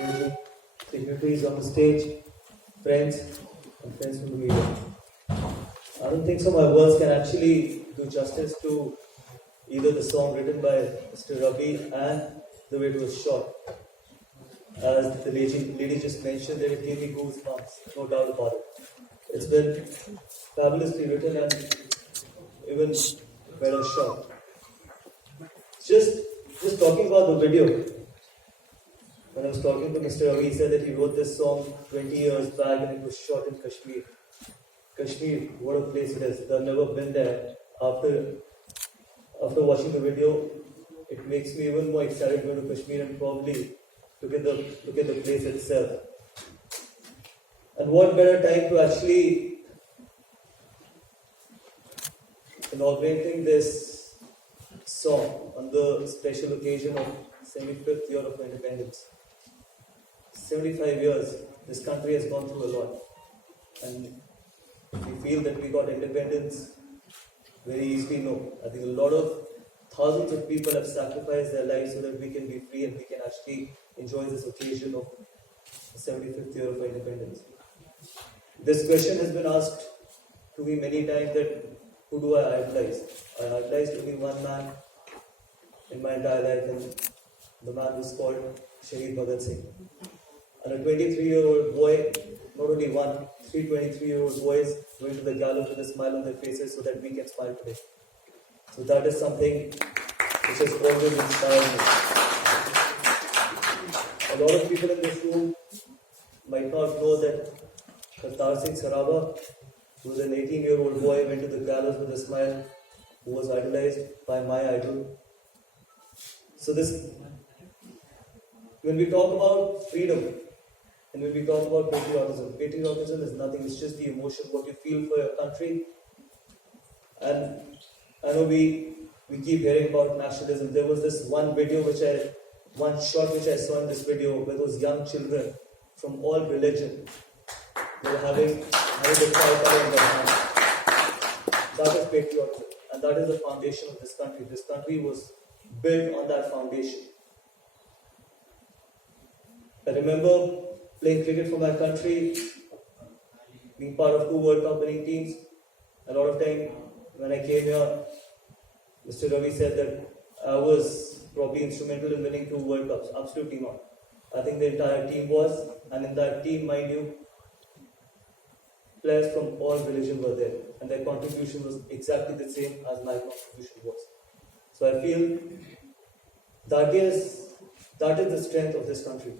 Signatories on the stage, friends, and friends from the media. I don't think so my words can actually do justice to either the song written by Mr. Ravi and the way it was shot. As the lady just mentioned, that it gave me goosebumps, no doubt about it. It's been fabulously written and even better shot. Just talking about the video. When I was talking to Mr. Ravi, he said that he wrote this song 20 years back and it was shot in Kashmir. Kashmir, what a place it is. I've never been there. After watching the video, it makes me even more excited to go to Kashmir and probably look at the place itself. And what better time to actually inaugurating this song on the special occasion of 75th year of independence. 75 years, this country has gone through a lot. And we feel that we got independence very easily. No. I think thousands of people have sacrificed their lives so that we can be free and we can actually enjoy this occasion of the 75th year of independence. This question has been asked to me many times that who do I idolize? I idolized only one man in my entire life, and the man was called Shahid Bhagat Singh. And a 23-year-old boy, not only one, 23-year-old boys going to the gallows with a smile on their faces so that we can smile today. So that is something which has always inspired me. A lot of people in this room might not know that Kartar Singh Saraba, who was an 18-year-old boy, went to the gallows with a smile, who was idolized by my idol. So when we talk about freedom, and when we talk about patriotism is nothing, it's just the emotion, what you feel for your country. And I know we keep hearing about nationalism. There was this one shot which I saw in this video where those young children from all religion, they were having the tricolor in their hands. That is patriotism, and that is the foundation of this country. This country was built on that foundation. I remember playing cricket for my country, being part of 2 World Cup winning teams. A lot of time when I came here, Mr. Ravi said that I was probably instrumental in winning 2 World Cups. Absolutely not. I think the entire team was, and in that team, mind you, players from all religion were there, and their contribution was exactly the same as my contribution was. So I feel that is the strength of this country.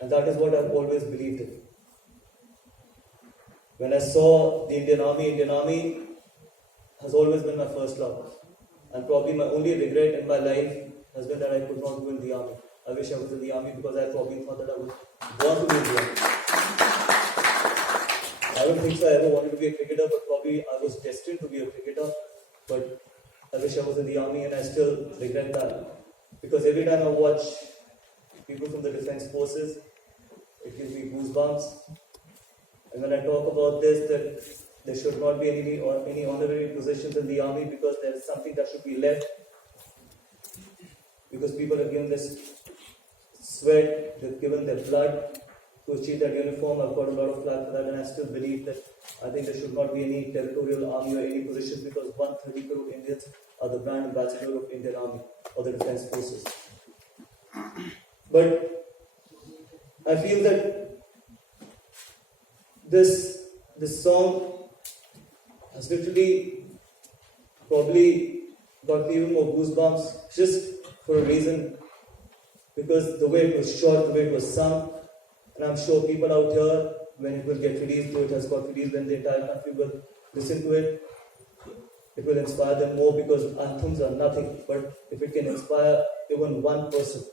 And that is what I've always believed in. When I saw the Indian Army has always been my first love. And probably my only regret in my life has been that I could not go in the army. I wish I was in the army because I probably thought that I was born to be in the army. I don't think so I ever wanted to be a cricketer, but probably I was destined to be a cricketer. But I wish I was in the army, and I still regret that. Because every time I watch people from the defense forces, it gives me goosebumps. And when I talk about this, that there should not be any honorary positions in the army because there is something that should be left. Because people have given this sweat, they've given their blood to achieve that uniform. I've got a lot of flack for that, and I still believe that I think there should not be any territorial army or any positions because 130 crore Indians are the brand ambassador of Indian Army or the defense forces. But I feel that this song has literally probably got me even more goosebumps just for a reason, because the way it was shot, the way it was sung, and I'm sure people out here, when it will get released, though it has got released, when the entire country will listen to it, it will inspire them more, because anthems are nothing, but if it can inspire even one person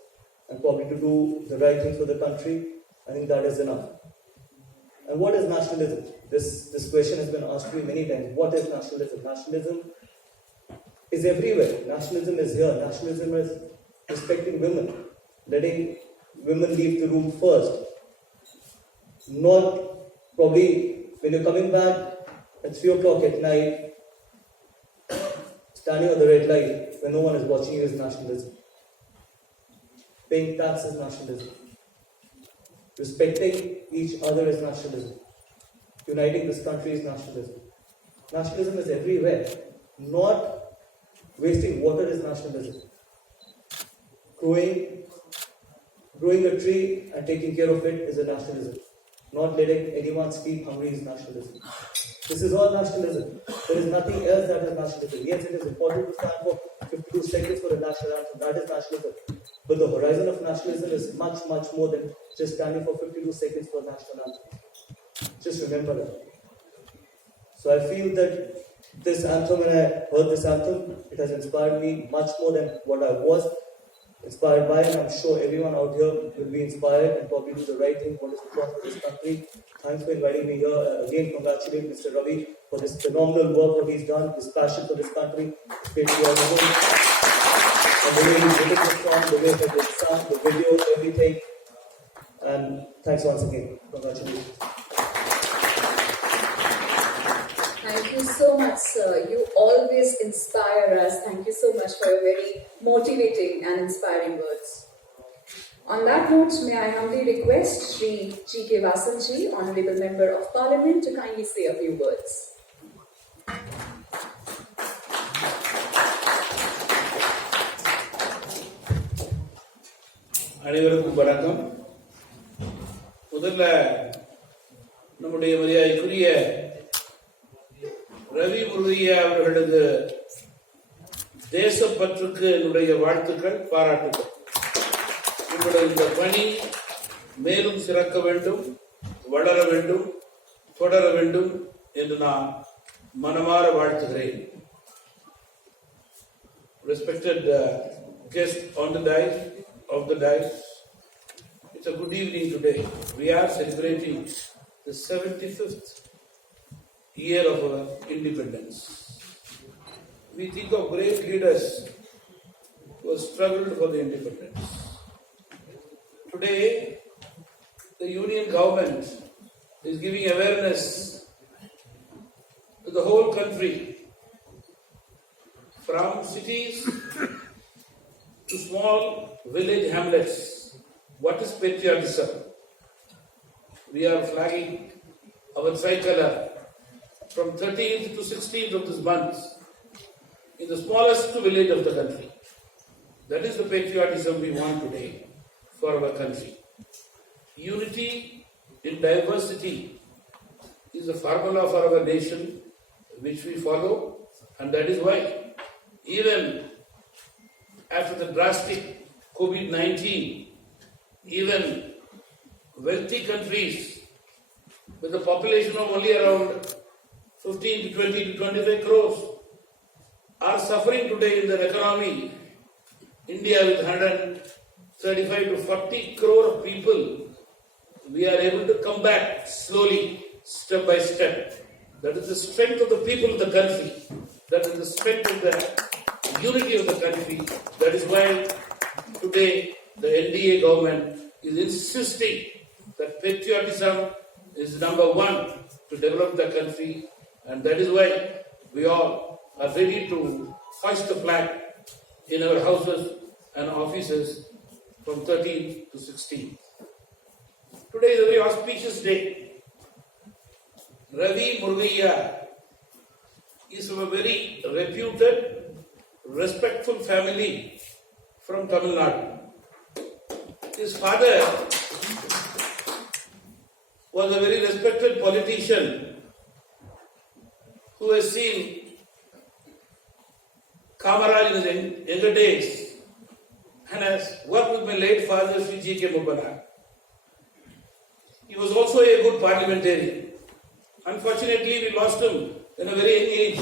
and probably to do the right thing for the country, I think that is enough. And what is nationalism? This question has been asked to me many times. What is nationalism? Nationalism is everywhere. Nationalism is here. Nationalism is respecting women, letting women leave the room first. Not probably when you're coming back at 3 o'clock at night, standing on the red light when no one is watching you is nationalism. Paying tax is nationalism. Respecting each other is nationalism. Uniting this country is nationalism. Nationalism is everywhere. Not wasting water is nationalism. Growing a tree and taking care of it is a nationalism. Not letting anyone sleep hungry is nationalism. This is all nationalism. There is nothing else that is nationalism. Yes, it is important to stand for 52 seconds for a national anthem. That is nationalism. But the horizon of nationalism is much, much more than just standing for 52 seconds for a national anthem. Just remember that. So I feel that this anthem, when I heard this anthem, it has inspired me much more than what I was inspired by, and I'm sure everyone out here will be inspired and probably do the right thing, what is important for this country. Thanks for inviting me here. Again, congratulate Mr. Ravi for this phenomenal work, what he's done, his passion for this country, his patriotism, and the way he's written the song, the way he has sung, the video, everything. And thanks once again. Congratulations. Thank you so much, sir. You always inspire us. Thank you so much for your very motivating and inspiring words. On that note, may I humbly request Shri G.K. Vasanji, Honorable Member of Parliament, to kindly say a few words. அனைவருக்கும் வணக்கம். முதல்ல நம்முடைய மரியாதைக்குரிய ரவி முருகையா அவர்களது தேசப்பற்றுக்கு என்னுடைய வாழ்த்துக்கள், பாராட்டுகள். உங்களுடைய இந்த பணி மேலும் சிறக்க வேண்டும், வளர வேண்டும், தொடர வேண்டும் என்று நான் மனமாற வாழ்த்துகிறேன். Respected guests on the dais, it's a good evening today. We are celebrating the 75th year of our independence. We think of great leaders who have struggled for the independence. Today, the union government is giving awareness to the whole country, from cities to small village hamlets. What is patriotism? We are flagging our tricolor from 13th to 16th of this month in the smallest village of the country. That is the patriotism we want today for our country. Unity in diversity is the formula for our nation which we follow, and that is why even after the drastic COVID-19, even wealthy countries with a population of only around 15 to 20 to 25 crores are suffering today in their economy. India with 135 to 40 crore people, we are able to come back slowly, step by step. That is the strength of the people of the country. That is the strength of the unity of the country. That is why today the NDA government is insisting that patriotism is number one to develop the country, and that is why we all are ready to hoist the flag in our houses and offices from 13th to 16th. Today is a very auspicious day. Ravi Murugaiya is from a very reputed, respectful family from Tamil Nadu. His father was a very respected politician who has seen Kamaraj in his younger days and has worked with my late father, Sri G.K. Mubana. He was also a good parliamentarian. Unfortunately, we lost him in a very young age.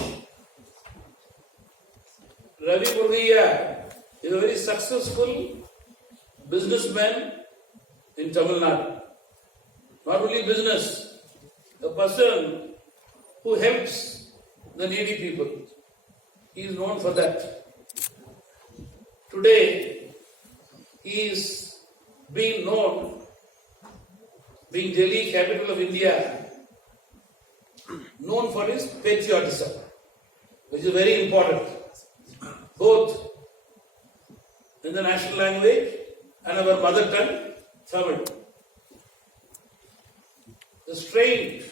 Ravi Murugaiya is a very successful businessman in Tamil Nadu. Not only business, a person who helps the needy people. He is known for that. Today, he is being known, being Delhi, capital of India, known for his patriotism, which is very important, both in the national language and our mother tongue, Tamil. The strain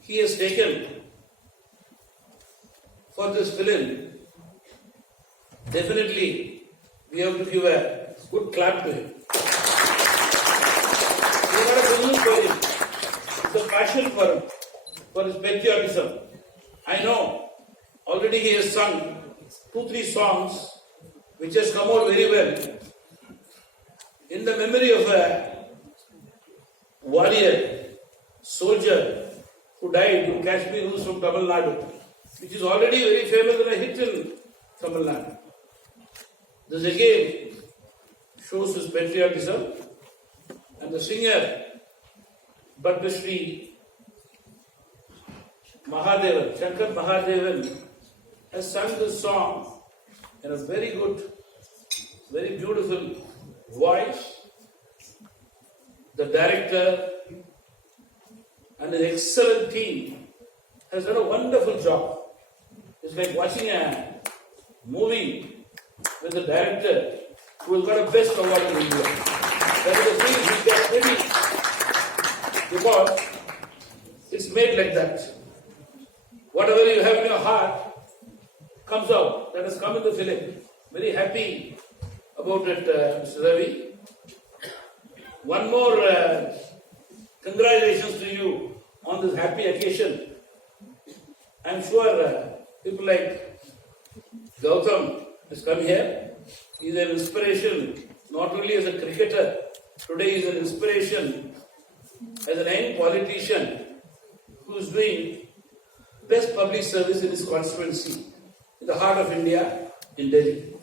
he has taken for this film, definitely we have to give a good clap to him. He got a business for him. It's a passion for his patriotism. I know already he has sung 2-3 songs which has come out very well in the memory of a warrior, soldier who died in Kashmir, who is from Tamil Nadu, which is already very famous and a hit in Tamil Nadu. This again shows his patriotism, and the singer Bhakta Shri Mahadevan, Shankar Mahadevan, has sung this song in a very good, very beautiful voice. The director and an excellent team has done a wonderful job. It's like watching a movie with a director who has got a best award in India. That is the thing he gets ready because it's made like that. Whatever you have in your heart comes out. That has come in the film. Very happy about it, Mr. Ravi. One more congratulations to you on this happy occasion. I'm sure people like Gautam has come here. He's an inspiration, not only as a cricketer, today he's an inspiration as an young politician who is doing best public service in his constituency, in the heart of India, in Delhi.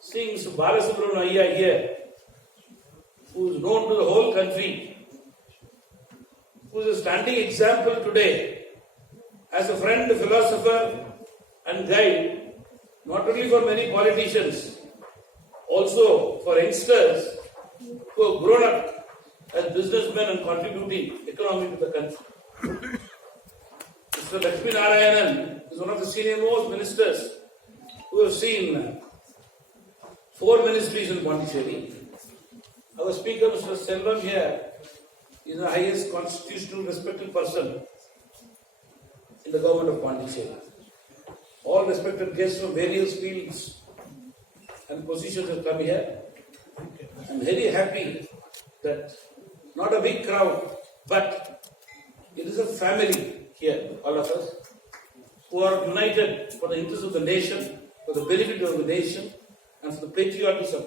Seeing Bharath here, who is known to the whole country, who is a standing example today as a friend, philosopher and guide, not only for many politicians, also for youngsters who have grown up as businessmen and contributing economy to the country. Mr. Lakshmi Narayanan is one of the senior most ministers who have seen 4 ministries in Pondicherry. Our speaker, Mr. Selvam here, is the highest constitutional respected person in the government of Pondicherry. All respected guests from various fields and positions have come here. I'm very happy that not a big crowd, but it is a family here, all of us, who are united for the interest of the nation, for the benefit of the nation, and for the patriotism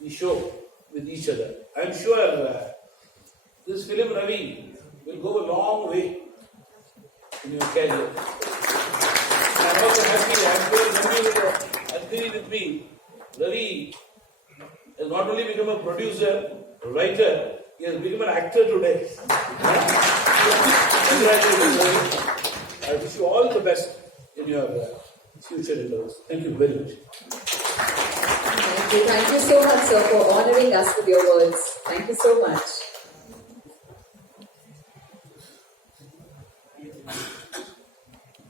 we show with each other. I'm sure this film, Ravi, will go a long way in your career. I'm also happy, I'm sure Ravi will agree with me. Ravi has not only become a producer, writer, he has become an actor today. Congratulations, Ravi. I wish you all the best in your future endeavors. Thank you very much. Thank you so much, sir, for honoring us with your words. Thank you so much.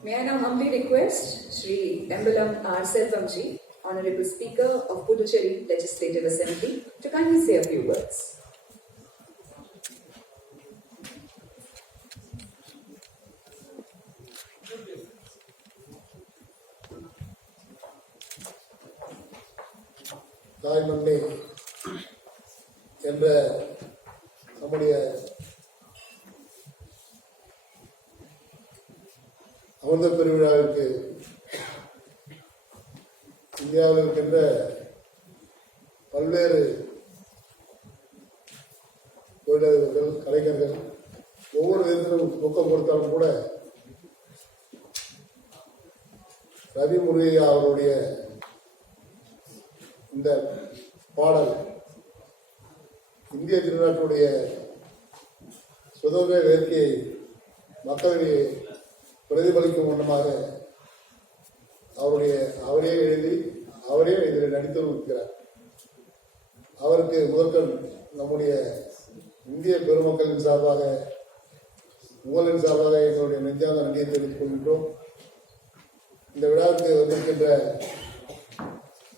May I now humbly request Shri Embalam R. Selvam-ji, Honorable Speaker of Puducherry Legislative Assembly, to kindly say a few words. தாய் மண்ணே என்ற நம்முடைய அமிர்த பெருவிழாவிற்கு இந்தியாவில் இருக்கின்ற பல்வேறு தொழிலதிபர்கள், கலைஞர்கள் ஒவ்வொரு விதத்திலும் ஊக்கம் கொடுத்தாலும் கூட ரவி முருகையா அவருடைய இந்த பாடல் இந்திய திருநாட்டுடைய சுதந்திர வேட்கையை மக்களிடையே பிரதிபலிக்கும் வண்ணமாக அவரே எழுதி அவரே இதில் நடித்திருக்கிறார். அவருக்கு முதற்கண் நம்முடைய இந்திய பெருமக்களின் சார்பாக உங்களின் சார்பாக எங்களுடைய நெஞ்சார்ந்த நன்றியை தெரிவித்துக் கொள்கின்றோம். இந்த விழாவுக்கு வந்திருக்கின்ற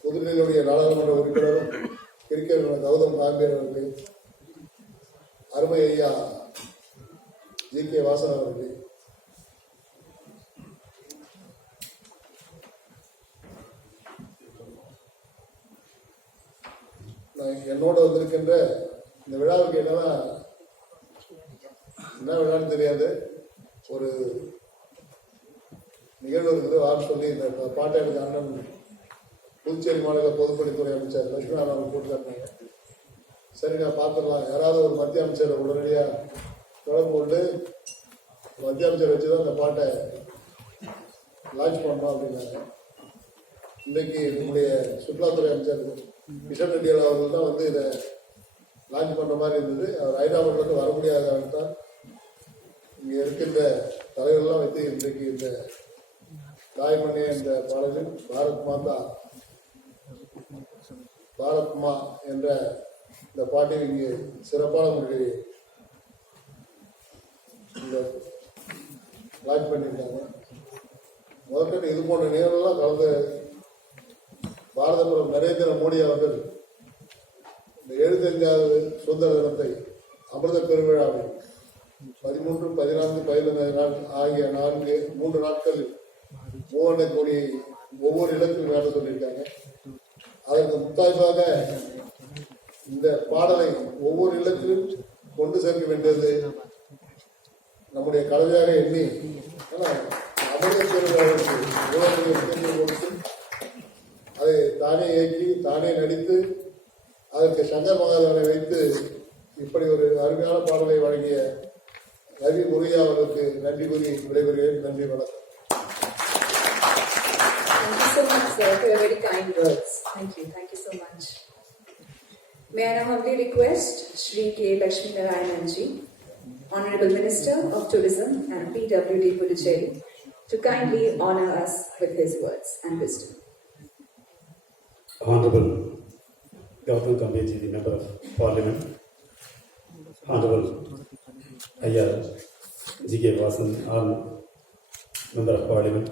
புதுடெல்லியுடைய நாடாளுமன்ற உறுப்பினரும் கிரிக்கெட் கௌதம் காம்பீர் அவர்கள், அருமை ஐயா ஜி.கே. வாசன் அவர்கள், என்னோட வந்திருக்கின்ற இந்த விழாவுக்கு என்னன்னா என்ன விழான்னு தெரியாது, ஒரு நிகழ்வு இருக்குது வான்னு சொல்லி இந்த பாட்டை எனக்கு அண்ணன் புதுச்சேரி மாநில பொதுப்பணித்துறை அமைச்சர் லட்சுமணன் அவங்க போட்டு காட்டினாங்க. சரி நான் பார்த்துடலாம், யாராவது ஒரு மத்திய அமைச்சரை உடனடியாக தொடர்பு கொண்டு மத்திய அமைச்சர் வச்சு தான் இந்த பாட்டை லான்ச் பண்ணோம் அப்படின்னாங்க. இன்றைக்கு நம்முடைய சுற்றுலாத்துறை அமைச்சர் கிஷன் ரெட்டி அவர்கள் தான் வந்து இதை லான்ச் பண்ணுற மாதிரி இருந்தது. அவர் ஹைதராபாத்லேருந்து வர முடியாத காரணத்தால் இங்கே இருக்கின்ற தலைவர்கள்லாம் வைத்து இன்றைக்கு இந்த தாய்மண்ணே என்ற பாடலில் பாரத் மா என்ற இந்த பாட்டில் இங்கு சிறப்பான முறையில் இந்த லான்ச் பண்ணியிருக்காங்க. முதற்கட்ட இது போன்ற நிகழ்வுலாம் கலந்து பாரத பிரதமர் நரேந்திர மோடி அவர்கள் இந்த 75வது சுதந்திர தினத்தை அமிர்த பெருவிழாவில் 13, 14, 15 ஆகிய 3 நாட்களில் மூவண்ண கொடியை ஒவ்வொரு இடத்திலும் வேண்ட சொல்லியிருக்காங்க. அதற்கு முத்தாய்ப்பாக இந்த பாடலை ஒவ்வொரு இடத்திலும் கொண்டு சேர்க்க வேண்டியது நம்முடைய கடமையாக எண்ணி அமிர்த பெருவிழாவிற்கு கொடுத்து அதை தானே இயக்கி தானே நடித்து அதற்கு சங்கர் மகாதேவனை வைத்து இப்படி ஒரு அருமையான பாடலை வழங்கிய ரவி முருகையா அவர்களுக்கு நன்றி கூறி விடைபெறுகிறேன். நன்றி, வணக்கம். Thank you so much, sir, for your very kind words. Thank you so much. May I now humbly request Shri K. Lakshmi Narayananji, Honorable Minister of Tourism and PWD Puducherry, to kindly honor us with his words and wisdom. Honorable Gautam Gambhirji, the Member of Parliament, Honorable Ayya G.K. Vasan, Member of Parliament,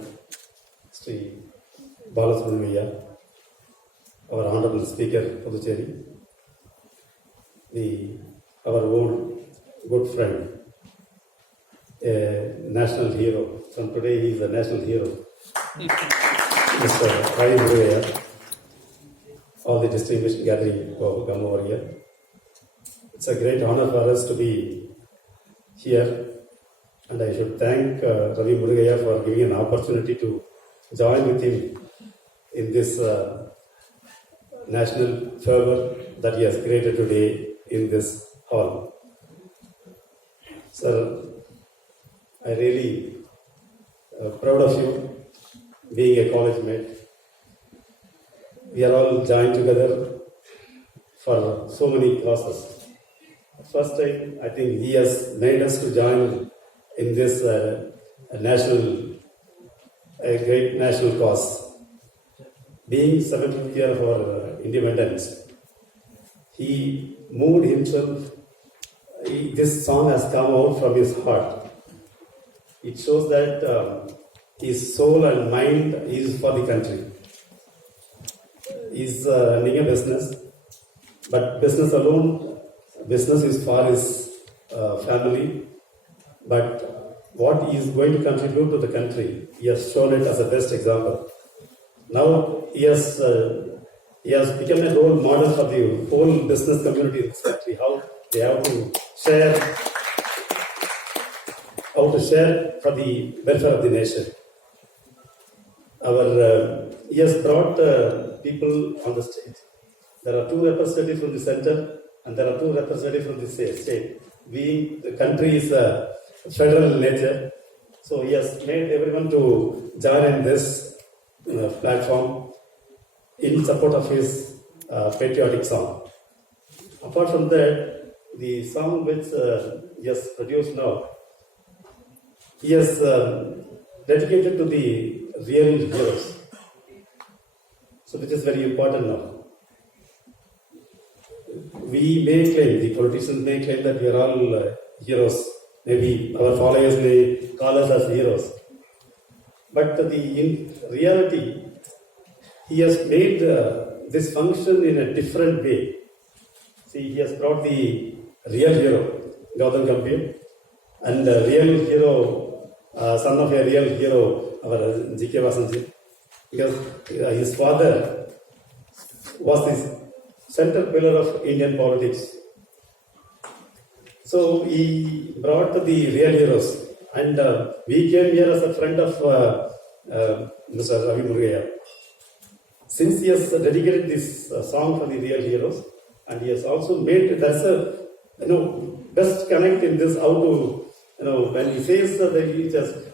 Sri Balasubramaniya, our Honorable Speaker Puducherry, our own good friend, a national hero. From today, he is a national hero, Mr. Ravi, all the distinguished gathering who have come over here. It's a great honor for us to be here, and I should thank Ravi Murugaya for giving an opportunity to join with him in this national fervor that he has created today in this hall. Sir, I really proud of you being a college mate. We are all joined together for so many causes. First time, I think he has made us to join in this a great national cause. Being 70th year of our independence, he moved himself. This song has come out from his heart. It shows that his soul and mind is for the country. He's running a business, but business is for his family. But what he is going to contribute to the country, he has shown it as a best example. Now he has become a role model for the whole business community in this country, how they have to share for the welfare of the nation. He has brought people on the stage. There are 2 representatives from the center and there are 2 representatives from the state. Being the country is federal in nature, so he has made everyone to join in this platform in support of his patriotic song. Apart from that, the song which he has produced now, he has dedicated to the real heroes. So which is very important now. We may claim, the politicians may claim that we are all heroes. Maybe our followers may call us as heroes. But in reality, he has made this function in a different way. See, he has brought the real hero, Gautam Gambhir, and the real hero, son of a real hero, our G.K. Vasanji, because his father was the center pillar of Indian politics. So he brought the real heroes, and we came here as a friend of Mr. Ravi Murugaya. Since he has dedicated this song for the real heroes, and he has also made, that's a best connect in this, how to, when he says that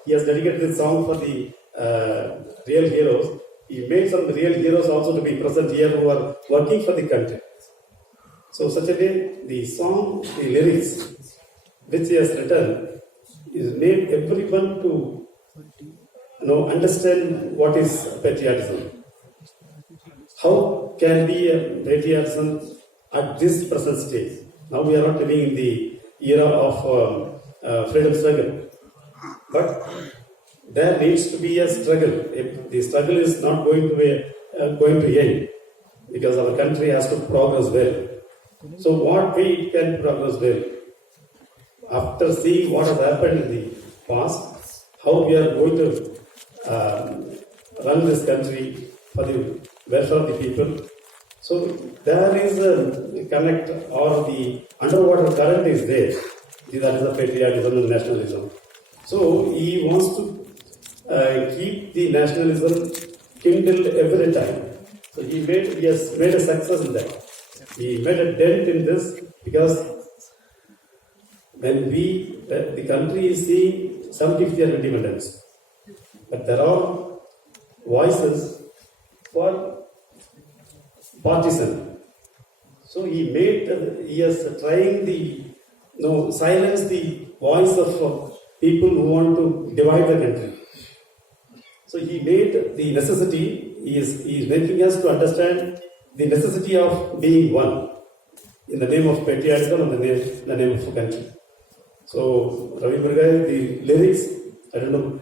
he has dedicated this song for the real heroes, he made some real heroes also to be present here who are working for the country. So such a way, the song, the lyrics which he has written, is made everyone to understand what is patriotism. How can be a patriotism at this present stage? Now we are not living in the era of freedom struggle, but there needs to be a struggle. If the struggle is not going to end, because our country has to progress well. So what way it can progress well? After seeing what has happened in the past, how we are going to run this country for the welfare of the people. So there is a connect, or the underwater current is there. That is the patriotism and nationalism. So he wants to keep the nationalism kindled every time. So he has made a success in that. He made a dent in this, because when the country is seeing 70th year independence, but there are voices for partisan. So he is trying to silence the voice of people who want to divide the country. So he made the necessity, he is making us to understand the necessity of being one in the name of patriotism and the name of country. So Ravi Murugaya, the lyrics, I don't know,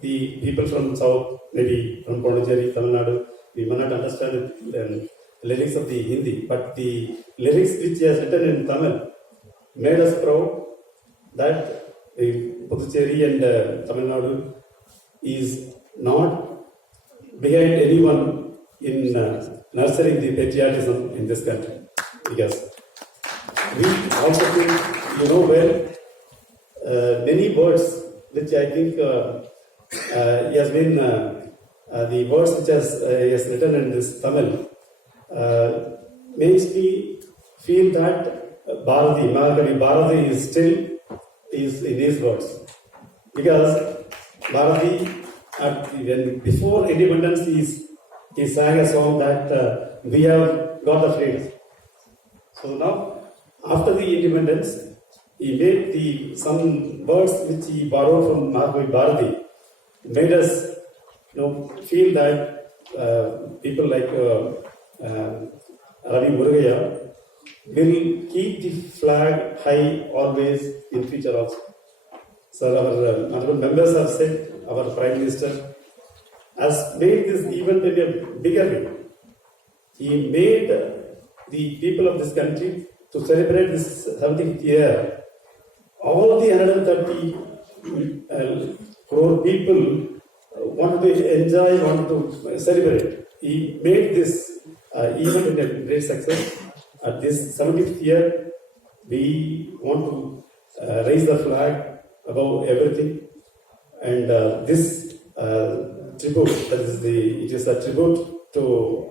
the people from South, maybe from Pondicherry, Tamil Nadu, we may not understand the lyrics of the Hindi, but the lyrics which he has written in Tamil made us proud that Pondicherry and Tamil Nadu is not behind anyone in nurturing the patriotism in this country. Because we also think, many words which I think he has been, the words which he has written in this Tamil, makes me feel that Bharath is still in his words. Because Bharath, before independence, he sang a song that we have got the freedom. So now, after the independence, he made some words which he borrowed from Bharati, made us feel that people like Ravi Murugaya will keep the flag high always in future also. So our honorable members have said, our Prime Minister has made this event in a bigger way. He made the people of this country to celebrate this 70th year. All the 130 crore people wanted to enjoy, wanted to celebrate. He made this event in a great success. At this 70th year, we want to raise the flag above everything. And this tribute, it is a tribute to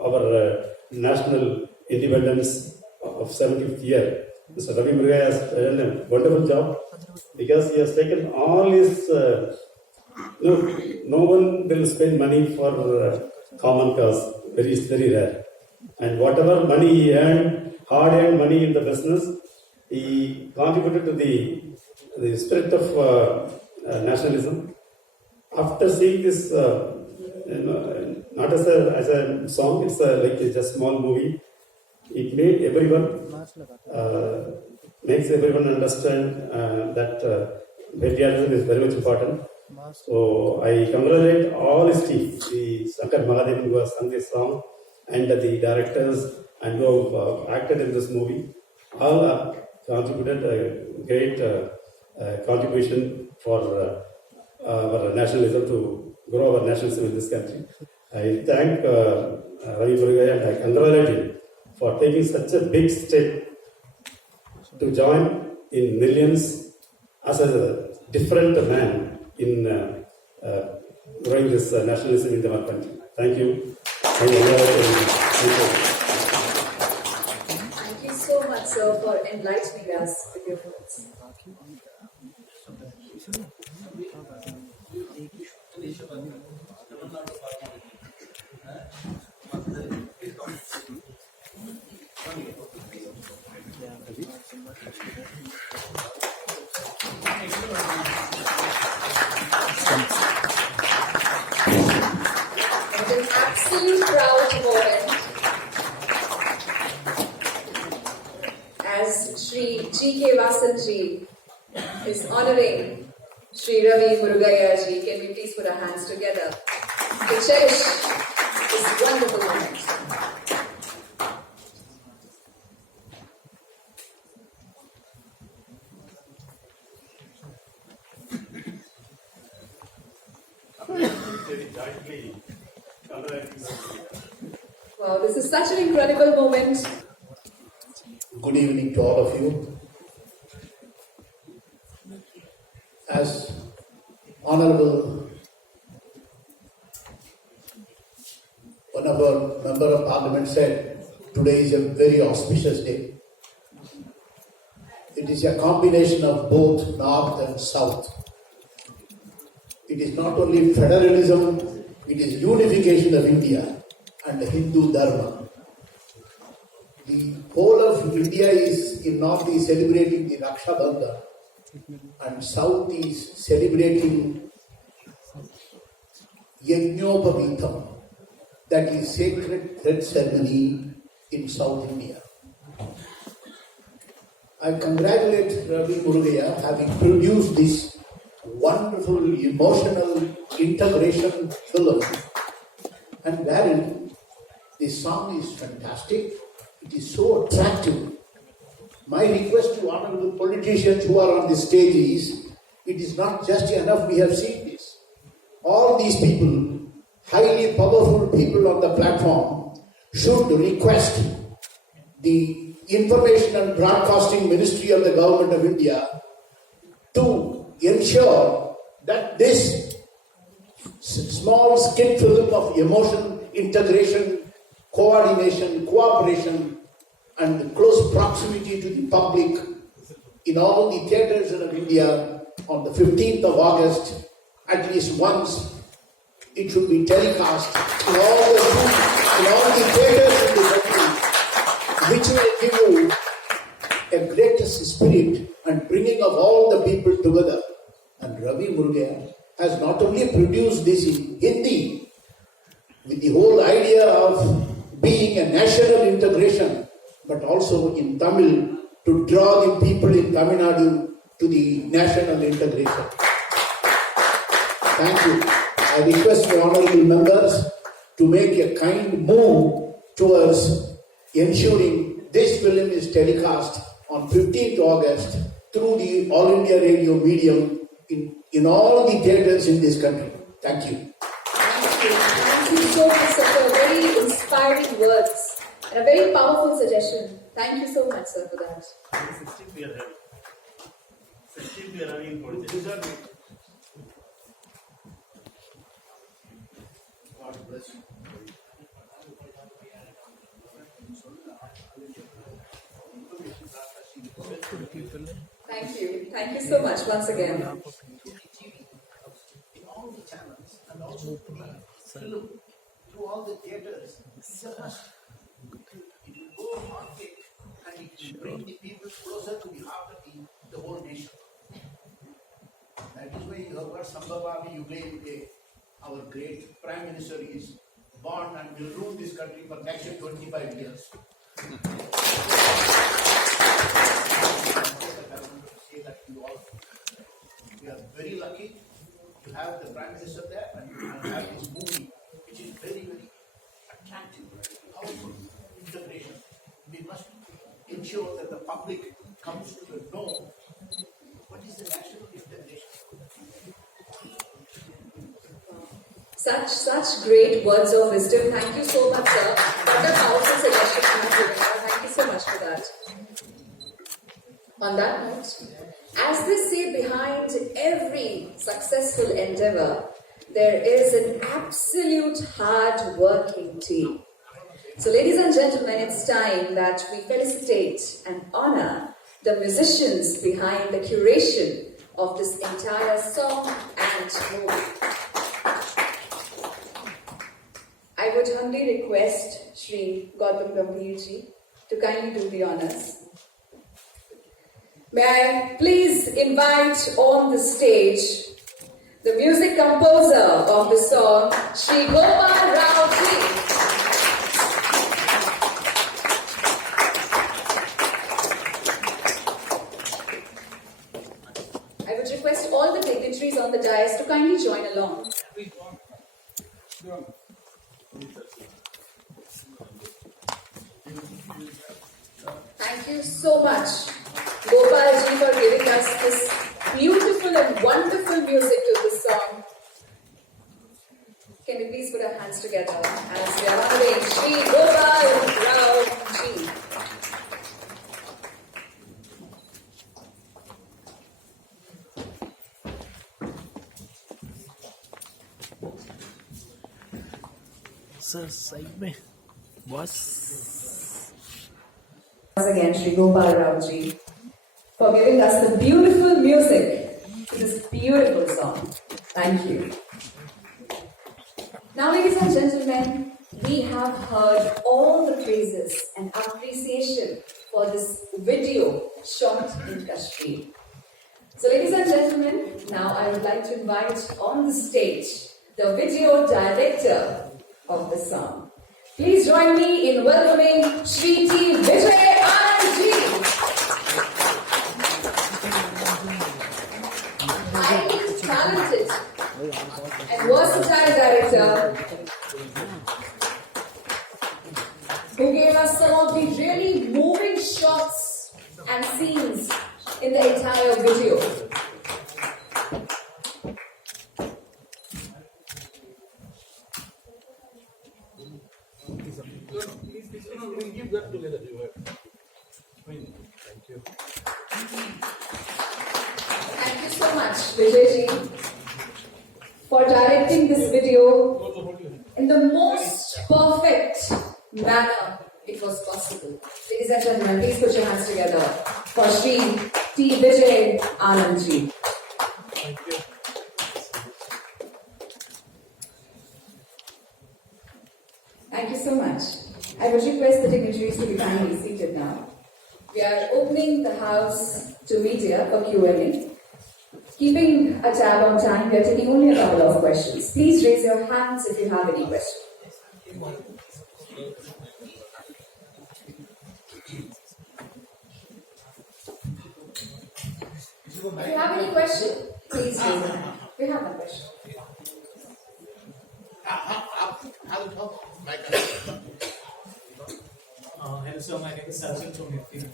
our national independence of 70th year. Mr. Ravi Murugaya has done a wonderful job, because he has taken all his, no one will spend money for common cause, very rare. And whatever money he earned, hard-earned money in the business, he contributed to the spirit of nationalism. After seeing this, not as a song, it's like a small movie. It made makes everyone understand that patriotism is very much important. So I congratulate all his team, the Sankar Mahadev who has sung this song, and the directors and who have acted in this movie. All have contributed a great contribution for our nationalism, to grow our nationalism in this country. I thank Ravi Murugaya and I congratulate him for taking such a big step to join in millions as a different man in growing this nationalism in our country. Thank you. Thank you so much, sir, for enlightening us with your words. It is an absolute proud moment as Shri G.K. Vasanji is honoring Shri Ravi Murugaya ji. Can we please put our hands together to cherish this wonderful moment? Wow, this is such an incredible moment. Good evening to all of you. As Honorable one of our Member of Parliament said, today is a very auspicious day. It is a combination of both North and South. It is not only federalism, it is unification of India and the Hindu Dharma. The whole of India is in North is celebrating the Raksha Bandhan and South is celebrating Yajñopavitam, that is sacred thread ceremony in South India. I congratulate Ravi Murugaya having produced this wonderful emotional integration film, and wherein the song is fantastic, it is so attractive. My request to honorable politicians who are on the stage is, it is not just enough we have seen this. All these people, highly powerful people on the platform, should request the Information and Broadcasting Ministry of the Government of India to ensure that this small skit film of emotion, integration, coordination, cooperation, and close proximity to the public in all the theatres of India on the 15th of August, at least once, it should be telecast in all the theatres in the country, which will give you a greatest spirit and bringing of all the people together. And Ravi Murugaya has not only produced this in Hindi, with the whole idea of being a national integration, but also in Tamil, to draw the people in Tamil Nadu to the national integration. Thank you. I request the honorable members to make a kind move towards ensuring this film is telecast on 15th August through the All India Radio medium in all the theatres in this country. Thank you. Thank you. Thank you so much, sir, for very inspiring words and a very powerful suggestion. Thank you so much, sir, for that. 16th we are having. 16th we are having in politics. God bless you. Thank you. Thank you so much once again. In all the channels and also to the film, through all the theatres, it's a must. It will go on big and it will bring the people closer to the heart of the whole nation. That is why you have got Sambhavi Yuge Yuge. Our great Prime Minister is born and will rule this country for next 25 years. Say that to you all. We are very lucky to have the Prime Minister there and have this movie, which is very, very attractive, powerful integration. ensure that the public comes to know what is the national integration. Such great words of wisdom. Thank you so much, sir. What a powerful suggestion you have given, sir. Thank you so much for that. On that note, as they say, behind every successful endeavor, there is an absolute hard-working team. So, ladies and gentlemen, it's time that we felicitate and honor the musicians behind the curation of this entire song and movie. I would humbly request Shri Gautam Gambhir ji to kindly do the honors. May I please invite on the stage the music composer of the song, Shri Gopal Rao ji. I would request all the dignitaries on the dais to kindly join along. Thank you so much, Gopal ji, for giving us this beautiful and wonderful music to this song. Can we please put our hands together as we are honoring Shri Gopal Rao ji. Sir side में बस Once again, Shri Gopal Rao ji, for giving us the beautiful music to this beautiful song. Thank you. Now, ladies and gentlemen, we have heard all the praises and appreciation for this video shot in Kashmir. So, ladies and gentlemen, now I would like to invite on the stage the video director of the song. Please join me in welcoming Shri T. Vijay Anand ji. Highly talented and versatile director who gave us some of the really moving shots and scenes in the entire video. We'll give that together. Thank you. Thank you so much, Vijay ji, for directing this video in the most perfect manner it was possible. Ladies and gentlemen, please put your hands together for Shri T. Vijay Anand ji. Thank you. Thank you so much. I would request the dignitaries to be kindly seated now. We are opening the house to media for Q&A. Keeping a tab on time, we are taking only a couple of questions. Please raise your hands if you have any questions. If you have any question, please raise your hand. We have a question. Hello sir, my name is Sachin from Neptune.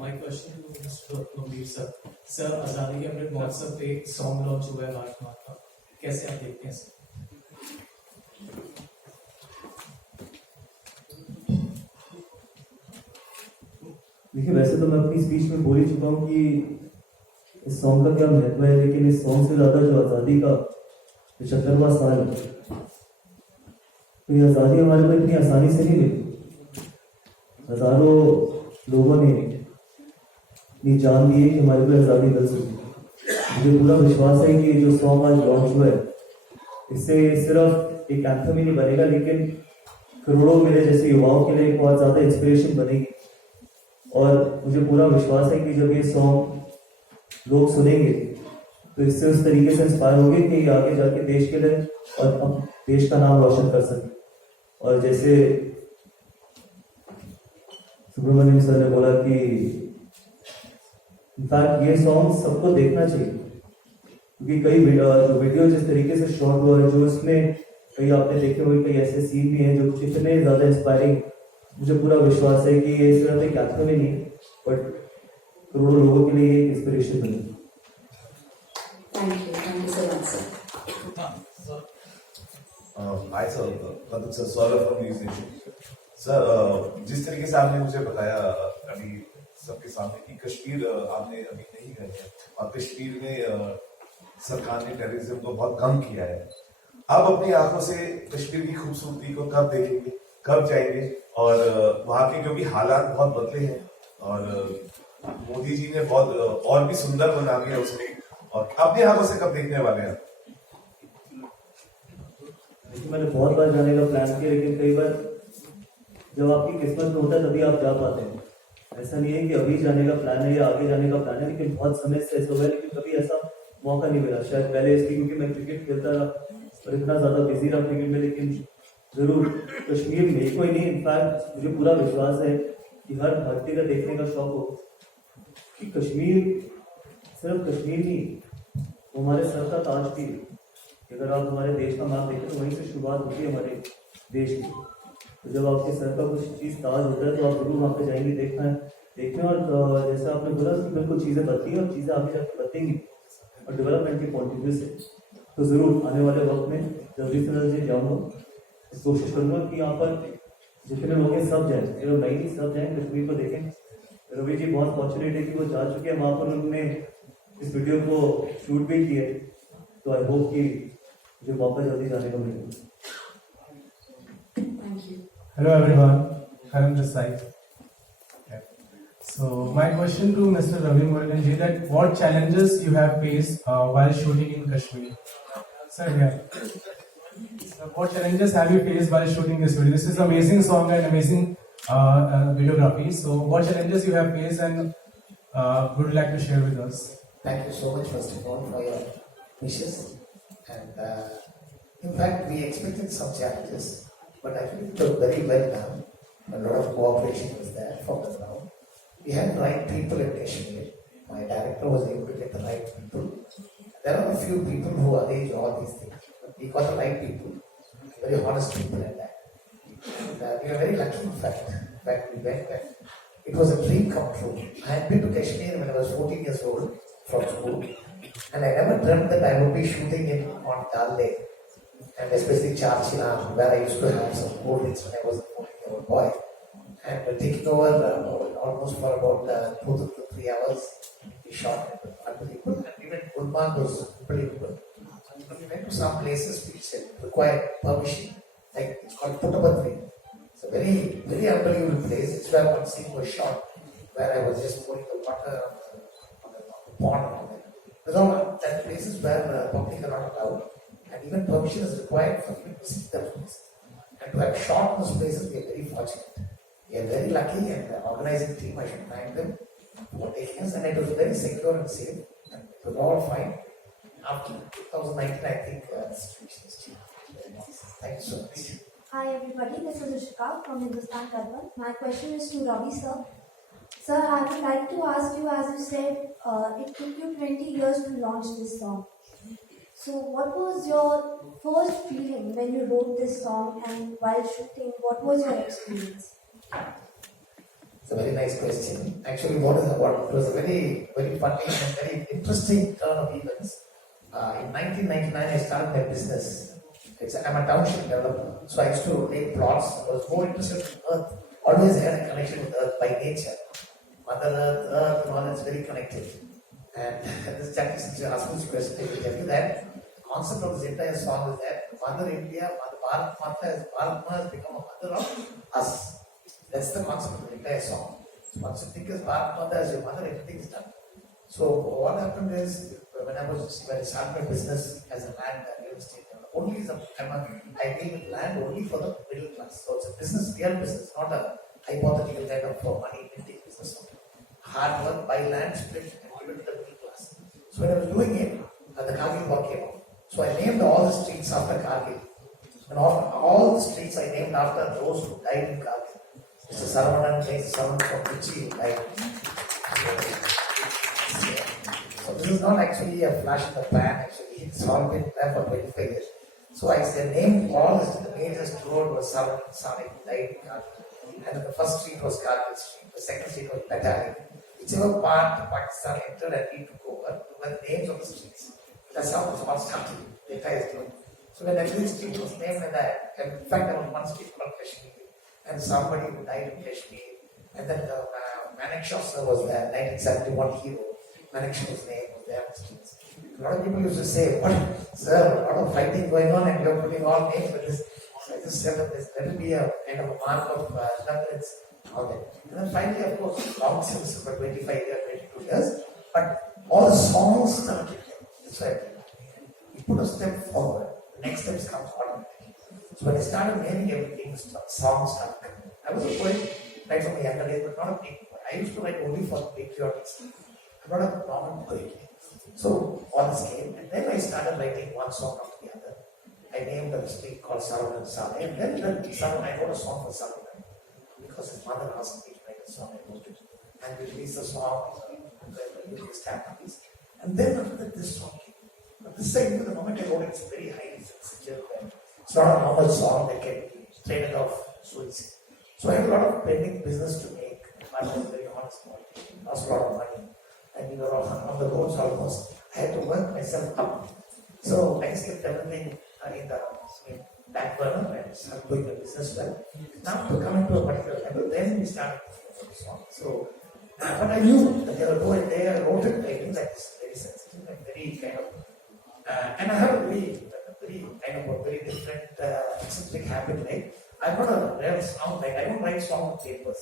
My question to Mr. Gambhir sir. Sir, आजादी के अमृत महोत्सव पे song launch हुआ है भारत माता, कैसे आप देखते हैं सर? देखिए, वैसे तो मैं अपनी स्पीच में बोल ही चुका हूँ कि इस सॉन्ग का क्या महत्व है, लेकिन इस सॉन्ग से ज्यादा जो आज़ादी का 75वां साल है, तो ये आज़ादी हमारे को इतनी आसानी से नहीं मिली। हजारों लोगों ने अपनी जान दी कि हमारे को आज़ादी मिल सके। मुझे पूरा विश्वास है कि जो सॉन्ग आज लॉन्च हुआ है, इससे सिर्फ एक एंथम ही नहीं बनेगा, लेकिन करोड़ों मेरे जैसे युवाओं के लिए एक बहुत ज़्यादा इंस्पिरेशन बनेगी। और मुझे पूरा विश्वास है कि जब ये सॉन्ग लोग सुनेंगे तो इससे उस तरीके से इंस्पायर होंगे कि ये आगे जाके देश के लिए और हम देश का नाम रोशन कर सकें। और जैसे सुब्रमण्यम सर ने बोला कि इनफैक्ट ये सॉन्ग सबको देखना चाहिए, क्योंकि कई जो वीडियो जिस तरीके से शॉट हुआ है, जो इसमें कई आपने देखे हुए कई ऐसे सीन भी हैं जो कितने ज्यादा इंस्पायरिंग मुझे पूरा विश्वास है कि ये सिर्फ एक एंथम ही नहीं बट करोड़ों लोगों के लिए इंस्पिरेशन बने। Thank you so much, sir. Hi sir, Pradip sir, Saurav from News Nation. Sir, जिस तरीके से आपने मुझे बताया अभी सबके सामने कि कश्मीर आपने अभी नहीं गए हैं और कश्मीर में सरकार ने टेररिज्म को बहुत कम किया है, आप अपनी आंखों से कश्मीर की खूबसूरती को कब देखेंगे, कब जाएंगे? और वहाँ के क्योंकि हालात बहुत बदले हैं और मोदी जी ने बहुत और भी सुंदर बना दिया उसमें, और अपनी आंखों से कब देखने वाले हैं? मैंने बहुत बार जाने का प्लान किया, लेकिन कई बार जब आपकी किस्मत में होता है तभी आप जा पाते हैं। ऐसा नहीं है कि अभी जाने का प्लान है या आगे जाने का प्लान है, लेकिन बहुत समय से ऐसा हुआ है, लेकिन कभी ऐसा मौका नहीं मिला। शायद पहले इसलिए क्योंकि मैं क्रिकेट खेलता रहा और इतना ज़्यादा बिजी रहा क्रिकेट में, लेकिन ज़रूर कश्मीर में कोई नहीं, इनफैक्ट मुझे पूरा विश्वास है कि हर भारतीय का देखने का शौक हो कि कश्मीर सिर्फ कश्मीर नहीं, वो हमारे सर का ताज भी है। अगर आप हमारे देश का मैप देखें तो वहीं से शुरुआत होती है हमारे देश की। तो जब आपके सर का कुछ चीज़ ताज होता है तो आप जरूर वहाँ पे जाएंगे देखने। और जैसे आपने बोला कि बिल्कुल चीज़ें बदली हैं और चीज़ें आगे जाकर बदलेंगी और डेवलपमेंट के पॉइंट ऑफ व्यू से, तो ज़रूर आने वाले वक्त में जल्दी से जल्दी जाऊँगा। कोशिश करूँगा कि यहाँ पर जितने लोग हैं सब जाएँ, सिर्फ मैं नहीं, सब जाएँ कश्मीर को देखें। रवि जी बहुत फॉर्चुनेट है कि वो जा चुके हैं वहाँ पर, उन्होंने इस वीडियो को शूट भी किया, तो आई होप कि मुझे वापस जल्दी जाने को मिलेगा। Thank you. Hello everyone, Karan this side. So my question to Mr. Ravi Murali that what challenges you have faced while shooting in Kashmir? Sir, here. So what challenges have you faced while shooting this video? This is an amazing song and amazing videography. So what challenges you have faced and would you like to share with us? Thank you so much, first of all, for your wishes. And in fact, we expected some challenges, but actually it was very well done. A lot of cooperation was there from the ground. We had the right people in Kashmir. My director was able to get the right people. There are a few people who arrange all these things, but we got the right people, very honest people at that. And we are very lucky, in fact. In fact, we went there. It was a dream come true. I had been to Kashmir when I was 14 years old from school. And I never dreamt that I would be shooting on Dal Lake, and especially Charchinar, where I used to have some old hits when I was a 14-year-old boy. And taking over almost for about 2 to 3 hours, we shot unbelievable. And even Gulmarg was unbelievable. When we went to some places which required permission, like it's called Puttapadri. It's a very, very unbelievable place. It's where one scene was shot, where I was just pouring the water on the pond. There's all that places where public are not allowed, and even permission is required for you to visit that place. And to have shot in those places, we are very fortunate. We are very lucky, and the organizing team, I should thank them for taking us, and it was very secure and safe, and it was all fine. After 2019, I think the situation has changed. Thank you so much. Hi everybody, this is Ishika from Hindustan Urban. My question is to Ravi sir. Sir, I would like to ask you, as you said, it took you 20 years to launch this song. So what was your first feeling when you wrote this song, and while shooting, what was your experience? It's a very nice question. Actually, what it was a very, very funny and very interesting turn of events. In 1999, I started my business. I'm a township developer, so I used to take plots. I was more interested in earth. Always had a connection with earth by nature. Mother Earth, and all that's very connected. And this chapter, since you asked this question, I will tell you that the concept of this entire song is that Mother India, Mother Bharat has become a mother of us. That's the concept of the entire song. So once you think as Bharat Mata as your mother, everything is done. So what happened is, when I started my business as a land real estate developer, I deal with land only for the middle class. So it's a business, real business, not a hypothetical kind of money minting business. Hard work, buy land, split, and give it to the middle class. So when I was doing it, the Kargil war came out. So I named all the streets after Kargil. And all the streets I named after those who died in Kargil. Mr. Saravanan takes someone from Kochi who died. So this is not actually a flash in the pan, actually. It's all been there for 25 years. So I named all the major road was Saravanan Sani who died in Kargil. And the first street was Kargil Street, the second street was Battalion. Whichever part Pakistan entered and we took over were the names of the streets. That's how the war started, the entire story. So when every street was named and in fact there was one street called Kashmir, and somebody who died in Kashmir, and then the Manekshaw sir was there, 1971 hero. Manekshaw's name was there on the streets. A lot of people used to say, what, sir, a lot of fighting going on and you're putting all names with this. So I just said that there will be a kind of a mark of remembrance on it. And then finally, of course, long since for 25 years, 22 years, but all the songs started there. That's right. You put a step forward, the next steps comes automatically. So when I started naming everything, the songs started coming. I was a poet right from the younger days, but not a big poet. I used to write only for patriotic stuff. I'm not a normal poet. So all this came, and then I started writing one song after the other. I named a street called Saravanan Sale, and then I wrote a song for Saravanan because his mother asked me to write a song. I wrote it, and we released the song, and then we released Happy. And then after that, this song came. But this time, the moment I wrote it, it's very highly sensitive. It's not a normal song that can be traded off so easy. So I had a lot of pending business to make. I was very honest about it. Lost a lot of money. And we were on the roads almost. I had to work myself up. So I just kept everything in the back burner and started doing the business well. Now to come into a particular level, then we started the song. So, but I knew that they wrote it writing like this, very sensitive and very kind of, and I have a very different eccentric habit. Like I'm not a real song, like I don't write song on papers.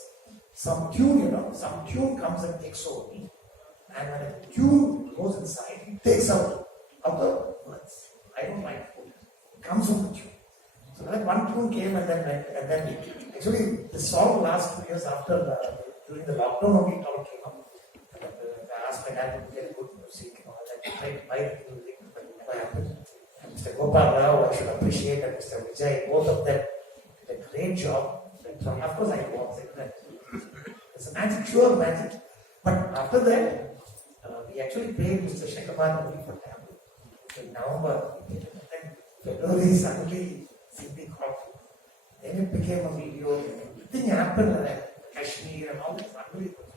Some tune comes and takes over me. And when a tune goes inside, it takes out the words. I don't write it. It comes from the tune. So then one tune came and then actually the song last 2 years after during the lockdown only it all came up. And I asked my dad to get good music and all that. I tried to buy the music, but it never happened. And Mr. Gopal Rao, I should appreciate, and Mr. Vijay, both of them did a great job. And of course I was like, it's a magic, sure magic. But after that, we actually paid Mr. Shekaman only for Tamil in November. And February suddenly Sydney called. Then it became a video. Everything happened like Kashmir and all this unbelievable.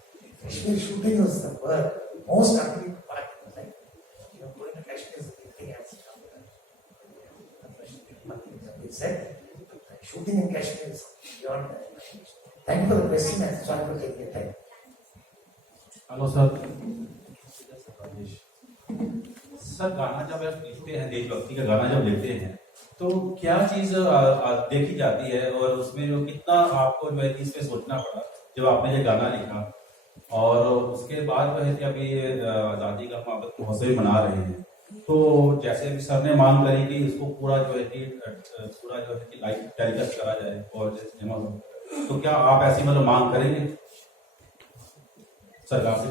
Kashmir shooting was the most unbelievable part. Like, going to Kashmir is a big thing else. We said shooting in Kashmir is beyond that. Thank you for the question and sorry for taking your time. Hello sir sir गाना जब आप लिखते हैं देशभक्ति का गाना जब लिखते हैं तो क्या चीज देखी जाती है और उसमें जो कितना आपको जो है इसमें सोचना पड़ा जब आपने ये गाना लिखा और उसके बाद जो है कि अभी आज़ादी का हम महोत्सव मना रहे हैं तो जैसे भी सर ने मांग करी कि इसको पूरा जो है कि लाइव टेलीकास्ट करा जाए और तो क्या आप ऐसी मतलब मांग करेंगे सरकार से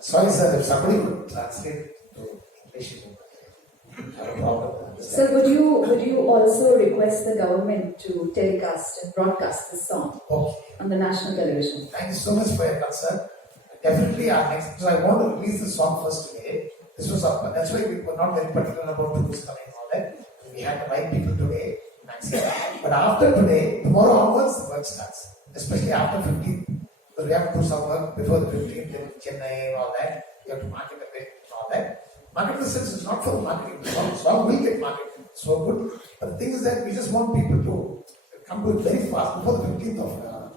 Sorry, sir, if somebody could translate to English, I have a problem. So would you also request the government to telecast and broadcast this song on the national television? Thank you so much for your concern. Definitely our next, because I want to release the song first today. This was that's why we were not very particular about who's coming and all that. We had the right people today, but after today, tomorrow onwards, the work starts. Especially after 15th, because we have to do some work before the 15th in Chennai and all that. You have to market a bit and all that. Market in the sense is not for marketing. The song will get marketed. So good. But the thing is that we just want people to come to it very fast before the 15th of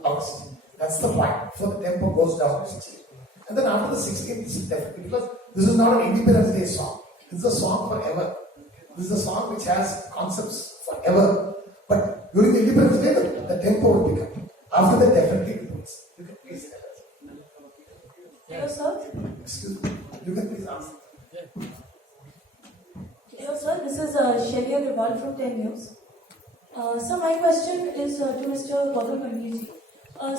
August. That's the point. Before the tempo goes down to 16th. And then after the 16th, this is definitely because this is not an Independence Day song. This is a song forever. This is a song which has concepts forever. But during the Independence Day, the tempo will pick up. After that, definitely it will. You can please tell us. Hello, sir. Excuse me. You can please answer. Hello, sir. This is Shelly Agarwal from 10 News. So my question is to Mr. Gautam Gambhir.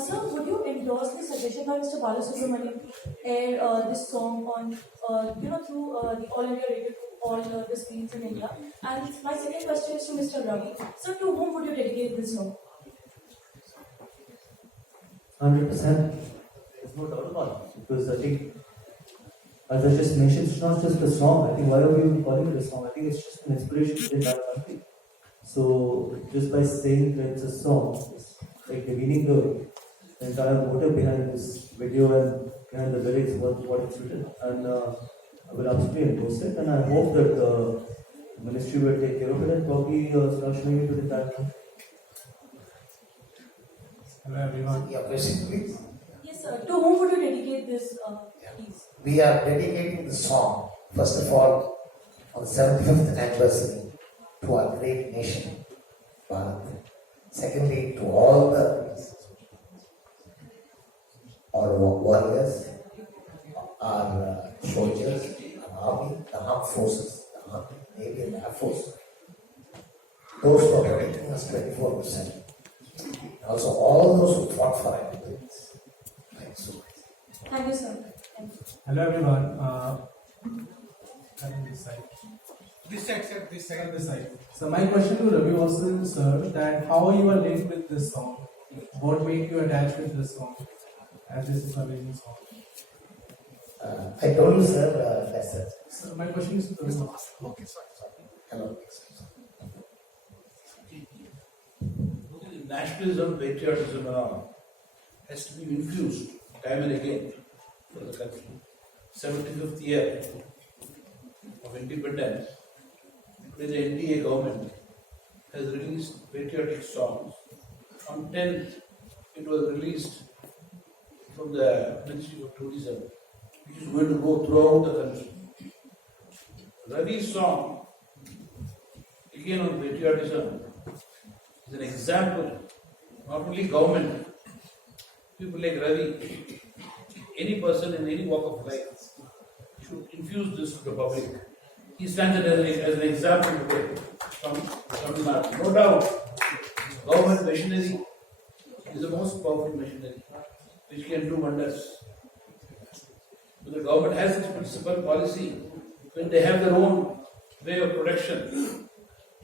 Sir, would you endorse the suggestion by Mr. Balasubramanian to air this song on, through the All India Radio to all the screens in India? And my second question is to Mr. Ravi. Sir, to whom would you dedicate this song? 100%. There's no doubt about it. Because I think, as I just mentioned, it's not just a song. I think why are we even calling it a song? I think it's just an inspiration within our country. So just by saying that it's a song, it's like revealing the entire motive behind this video and behind the lyrics, what it's written. And I will absolutely endorse it. And I hope that the ministry will take care of it and probably start showing it to the entire country. Hello everyone. Your question, please. Yes, sir. To whom would you dedicate this piece? We are dedicating the song, first of all, on the 75th anniversary to our great nation, Bharath. Secondly, to all our warriors, our soldiers, our army, the armed forces, the army, navy and air force. Those who are protecting us 24%. Also all those who fought for our independence. Thanks so much. Thank you, sir. Thank you. Hello everyone. This side. This side. So my question to Ravi was, sir, that how you are linked with this song? What made you attached with this song? As this is an amazing song. I told you, sir, that's it. So my question is to Ravi. Okay, sorry. Hello. Nationalism, patriotism has to be infused time and again for the country. 75th year of independence, where the NDA government has released patriotic songs. On 10th, it was released from the Ministry of Tourism, which is going to go throughout the country. Ravi's song, again on patriotism, is an example, not only government, people like Ravi, any person in any walk of life should infuse this to the public. He stands as an example today from Tamil Nadu. No doubt, government machinery is the most powerful machinery which can do wonders. But the government has its principal policy when they have their own way of production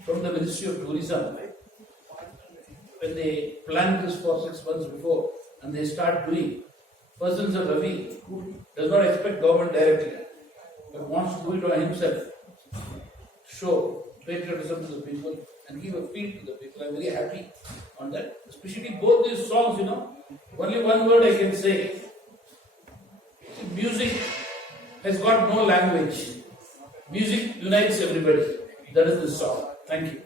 from the Ministry of Tourism. When they plan this for 6 months before and they start doing, persons of Ravi who does not expect government directly but wants to do it on himself, show patriotism to the people and give a feel to the people. I'm very happy on that. Especially both these songs, only one word I can say. Music has got no language. Music unites everybody. That is this song. Thank you.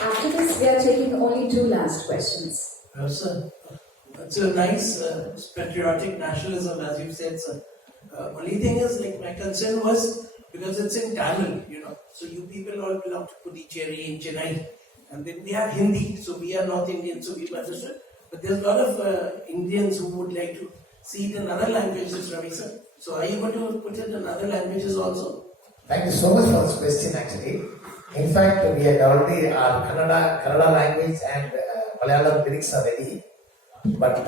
After this, we are taking only 2 last questions. Sir, it's a nice patriotic nationalism, as you said, sir. Only thing is, my concern was because it's in Tamil, so you people all belong to Puducherry in Chennai, and then we have Hindi, so we are North Indian, so we understood. But there's a lot of Indians who would like to see it in other languages, Ravi sir. So are you going to put it in other languages also? Thank you so much for this question, actually. In fact, we had already our Kannada language and Malayalam lyrics are ready. But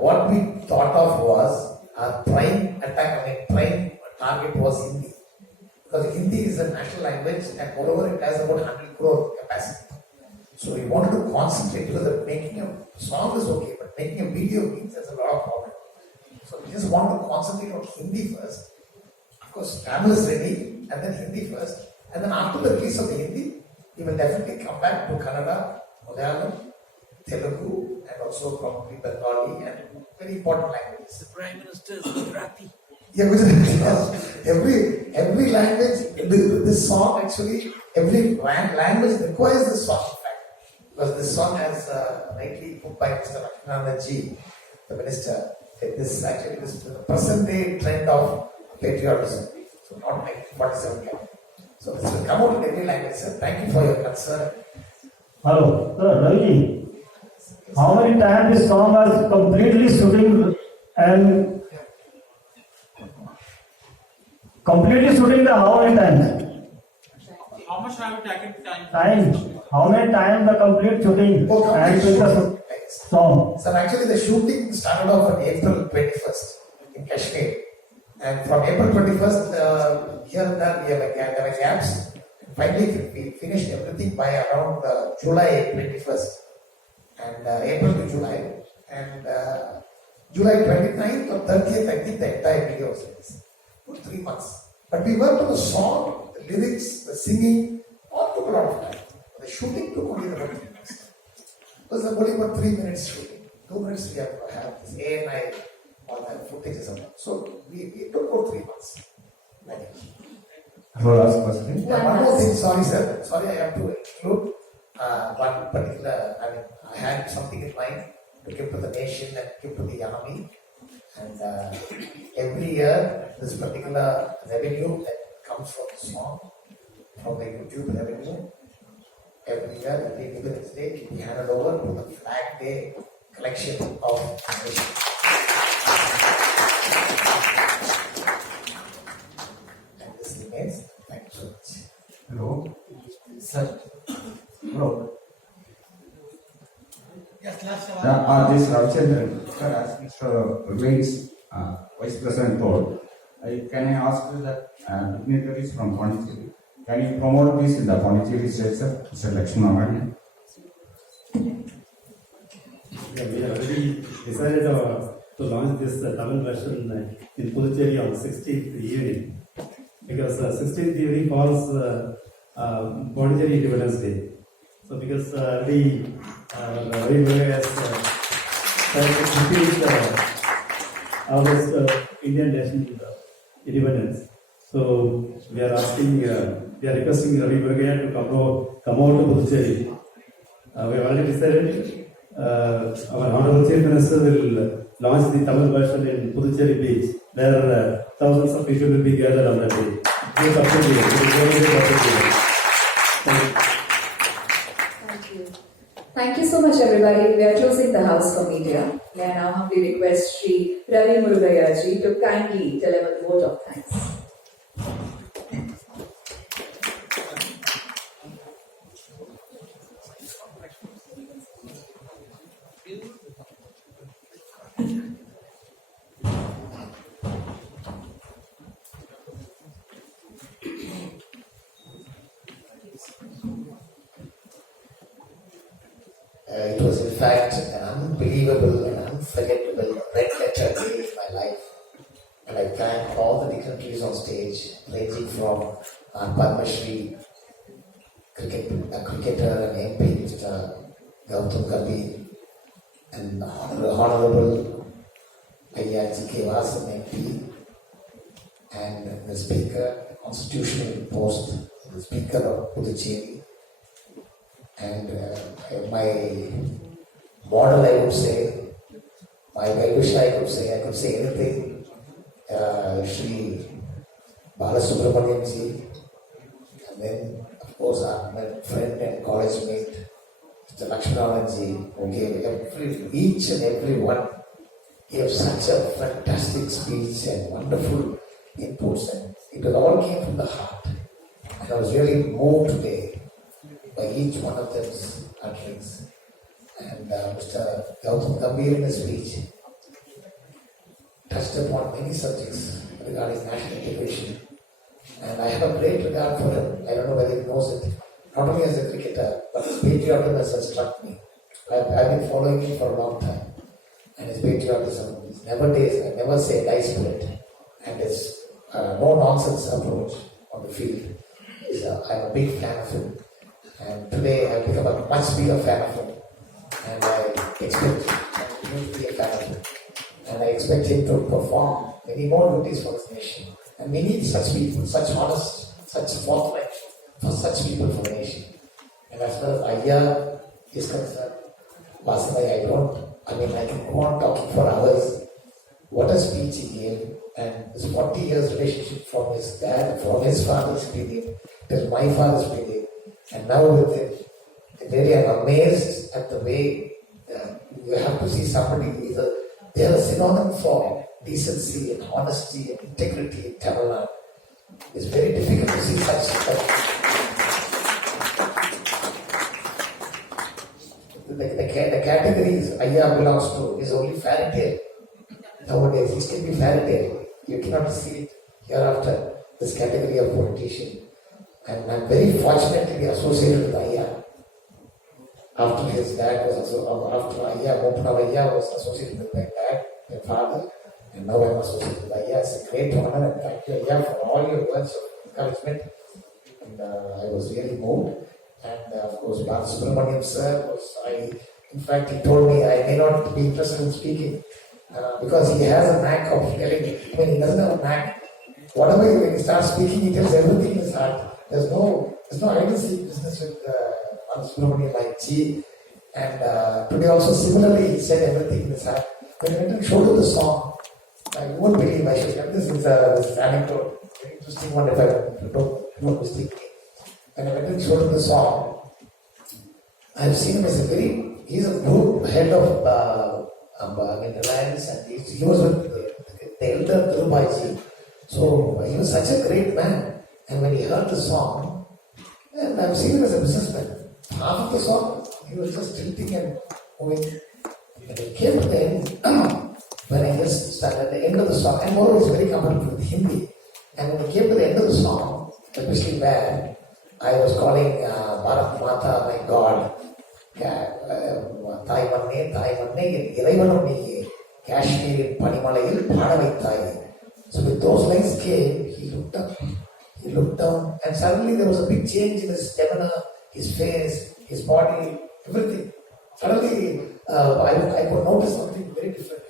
what we thought of was our prime target was Hindi. Because Hindi is a national language and moreover it has about 100 crore capacity. So we wanted to concentrate because making a song is okay, but making a video means there's a lot of problem. So we just want to concentrate on Hindi first. Of course, Tamil is ready and then Hindi first. And then after the release of the Hindi, we will definitely come back to Kannada, Malayalam, Telugu, and also probably Bengali and very important languages. The Prime Minister is Gujarati. Yeah, Gujarati. Every language, this song actually, every language requires this song, in fact. Because this song has rightly put by Mr. Lakshmanananda Ji, the minister, that this is actually the present day trend of patriotism. So not 1947 kind. So this will come out in every language, sir. Thank you for your concern. Hello, sir, Ravi. How many times this song was completely shooting and completely shooting the how many times? How much have you taken time? Time. How many times the complete shooting and with the song? So actually the shooting started off on April 21st in Kashmir. And from April 21st, here and there there were gaps. Finally, we finished everything by around July 21st. And April to July. And July 29th or 30th, I think the entire video was released. For 3 months. But we worked on the song, the lyrics, the singing, all together. shooting took only about 3 minutes. It was only about 3 minutes shooting. 2 minutes we have to have this ANI, all the footages of that. So we took about 3 months. Last question. One more thing, sorry sir, sorry I have to include one particular, I had something in mind to give to the nation and give to the army. And every year, this particular revenue that comes from the song, from the YouTube revenue, every year, every Independence Day, we handed over to the Flag Day collection of the nation. And this remains. Thank you so much. Hello. Sir. Hello. Yes, last This Ravichandran, sir, as Mr. Remains Vice President told, can I ask you that dignitaries from Pondicherry, can you promote this in the Pondicherry state, sir? Mr. Lakshman. Yeah, we have already decided to launch this Tamil version in Puducherry on 16th evening, because 16th evening falls Pondicherry Independence Day. So because Ravi has tried to repeat our Indian national independence. So we are requesting Ravi to come out to Puducherry. We have already decided our Honorable Chief Minister will launch the Tamil version in Puducherry beach, where thousands of people will be gathered on that day. Thank you so much, everybody. We are closing the house for media. May I now humbly request Sri Ravi Murugayaji to kindly deliver the vote of thanks. It was in fact an unbelievable and unforgettable red letter day in my life. And I thank all the dignitaries on stage, ranging from Padma Shri, cricketer and MP, Mr. Gautam Gandhi, and Honorable Ayya G.K. Vasan MP, and the Speaker, Constitutional Post, the Speaker of Puducherry. And my model, I would say, my well-wisher, I could say anything. Shri Balasubramanian ji, and then, of course, my friend and college mate, Mr. Lakshman ji, who gave each and every one gave such a fantastic speech and wonderful inputs, and it all came from the heart. And I was really moved today by each one of them's utterings. And Mr. Gautam Gambhir in his speech touched upon many subjects regarding national integration. And I have a great regard for him. I don't know whether he knows it, not only as a cricketer, but his patriotism has struck me. I've been following him for a long time. And his patriotism is I never say die spirit. And his no-nonsense approach on the field. I'm a big fan of him. And today I've become a much bigger fan of him. And I expect him to be a fan of him. And I expect him to perform many more duties for his nation. And we need such people, such honest, such forthright, for such people for the nation. And as far as Ayya is concerned, Vasanai, I can go on talking for hours. What a speech he gave. And this 40 years relationship from his dad, from his father's period till my father's period. And now with it, really I'm amazed at the way you have to see somebody, they are a synonym for decency and honesty and integrity in Tamil Nadu. It's very difficult to see such. The categories Ayya belongs to is only fairy tale. Nowadays, it can be fairy tale. You cannot see it hereafter, this category of politician. And I'm very fortunate to be associated with Ayya. After his dad was after Ayya, Mopna Ayya was associated with my dad, my father, and now I'm associated with Ayya. It's a great honor, and thank you, Ayya, for all your words of encouragement. And I was really moved. And of course, Bharath Subramaniam sir in fact, he told me I may not be interested in speaking because he has a knack of telling. When he doesn't have a knack, whatever when he starts speaking, he tells everything in his heart. There's no I don't see business with Bharath Subramaniam like G. And today also similarly, he said everything in his heart. When I went and showed him the song, you won't believe I should have this is anecdote, very interesting one if I don't mistake me. When I went and showed him the song, I've seen him as he's a group head of Reliance, and he was with the elder Dhrubaji. So he was such a great man. And when he heard the song, and I've seen him as a businessman, half of the song, he was just tilting and moving. When he came to the end, when I just started at the end of the song, I'm always very comfortable with Hindi. And when he came to the end of the song, especially where I was calling Bharat Mata my God, Thai Manne, Iraivanum Niye, Kashmir, Panimalayil, Padavai Thai. So when those lines came, he looked up, he looked down, and suddenly there was a big change in his stamina, his face, his body, everything. Suddenly, I could notice something very different.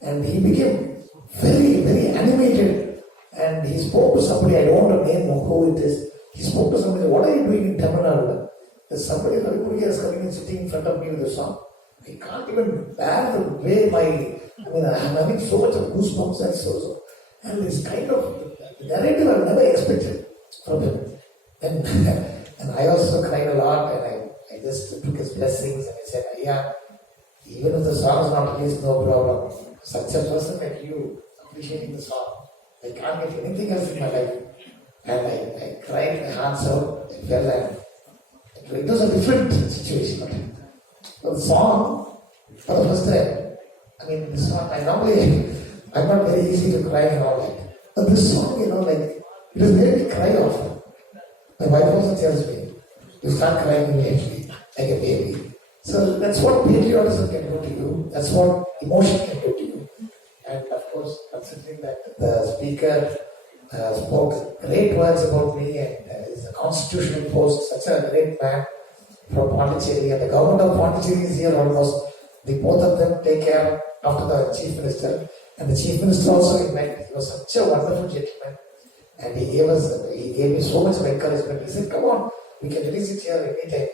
And he became very, very animated. And he spoke to somebody, I don't want to name who it is. He spoke to somebody, what are you doing in Tamil Nadu? There's somebody, Ravi Murugeya is coming and sitting in front of me with the song. I can't even bear the way I'm having so much of goosebumps and so. And this kind of narrative I've never expected from him. And I also cried a lot, and I just took his blessings and I said, yeah, even if the song is not released, no problem. Such a person like you, appreciating the song, I can't get anything else in my life. And I cried my heart out. I felt like it was a different situation. But the song, for the first time, this song, I'm not very easy to cry and all that. But this song, it has made me cry often. My wife also tells me, you start crying immediately, like a baby. So that's what patriotism can do to you. That's what emotion can do to you. And of course, considering that the speaker spoke great words about me and is a constitutional post, such a great man from Pondicherry, and the government of Pondicherry is here almost. Both of them take care after the chief minister. And the chief minister also, he was such a wonderful gentleman. And he gave me so much of encouragement. He said, come on, we can release it here anytime.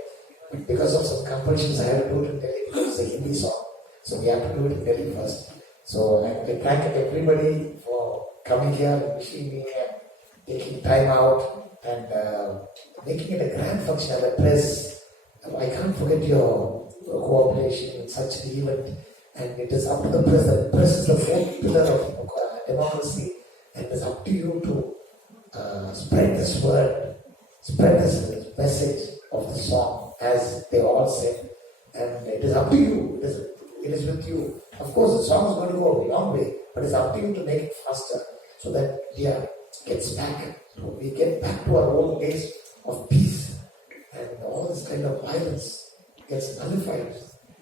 But because of some compulsions, I have to do it in Delhi because it's a Hindi song. So we have to do it in Delhi first. So I thank everybody for coming here and wishing me and taking time out and making it a grand function at the press. I can't forget your cooperation in such an event. And it is up to the press. The press is the fourth pillar of democracy. And it's up to you to spread this word, spread this message of the song, as they all said. And it is up to you. It is with you. Of course, the song is going to go a long way, but it's up to you to make it faster so that India gets back. We get back to our old days of peace, and all this kind of violence gets nullified.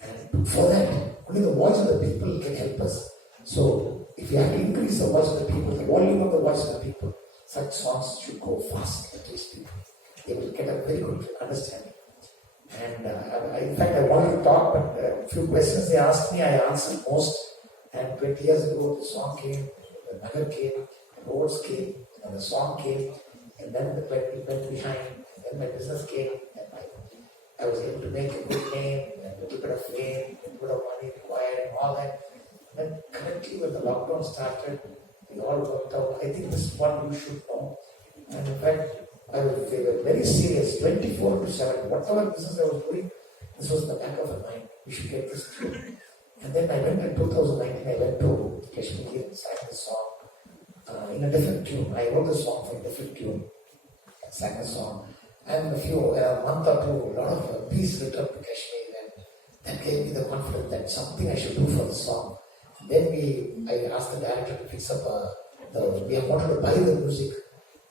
And for that, only the voice of the people can help us. So, if you have to increase the voice of the people, the volume of the voice of the people, such songs should go fast, at least people. They will get a very good understanding. And in fact, I wanted to talk, but a few questions they asked me, I answered most. And 20 years ago, the song came, the nagar came, the roads came, and the song came, and then the went behind, and then my business came, and I was able to make a good name, and a little bit of fame, a little bit of money required, and all that. And then correctly, when the lockdown started, we all worked out. I think this is what you should know. And in fact, I was very serious, 24/7. Whatever business I was doing, this was in the back of my mind. We should get this through. And then I went in 2019, I went to Kashmir and sang the song in a different tune. I wrote the song for a different tune and sang the song. And a month or two, a lot of peace returned to Kashmir, and that gave me the confidence that something I should do for the song. Then I asked the director to fix up we wanted to buy the music.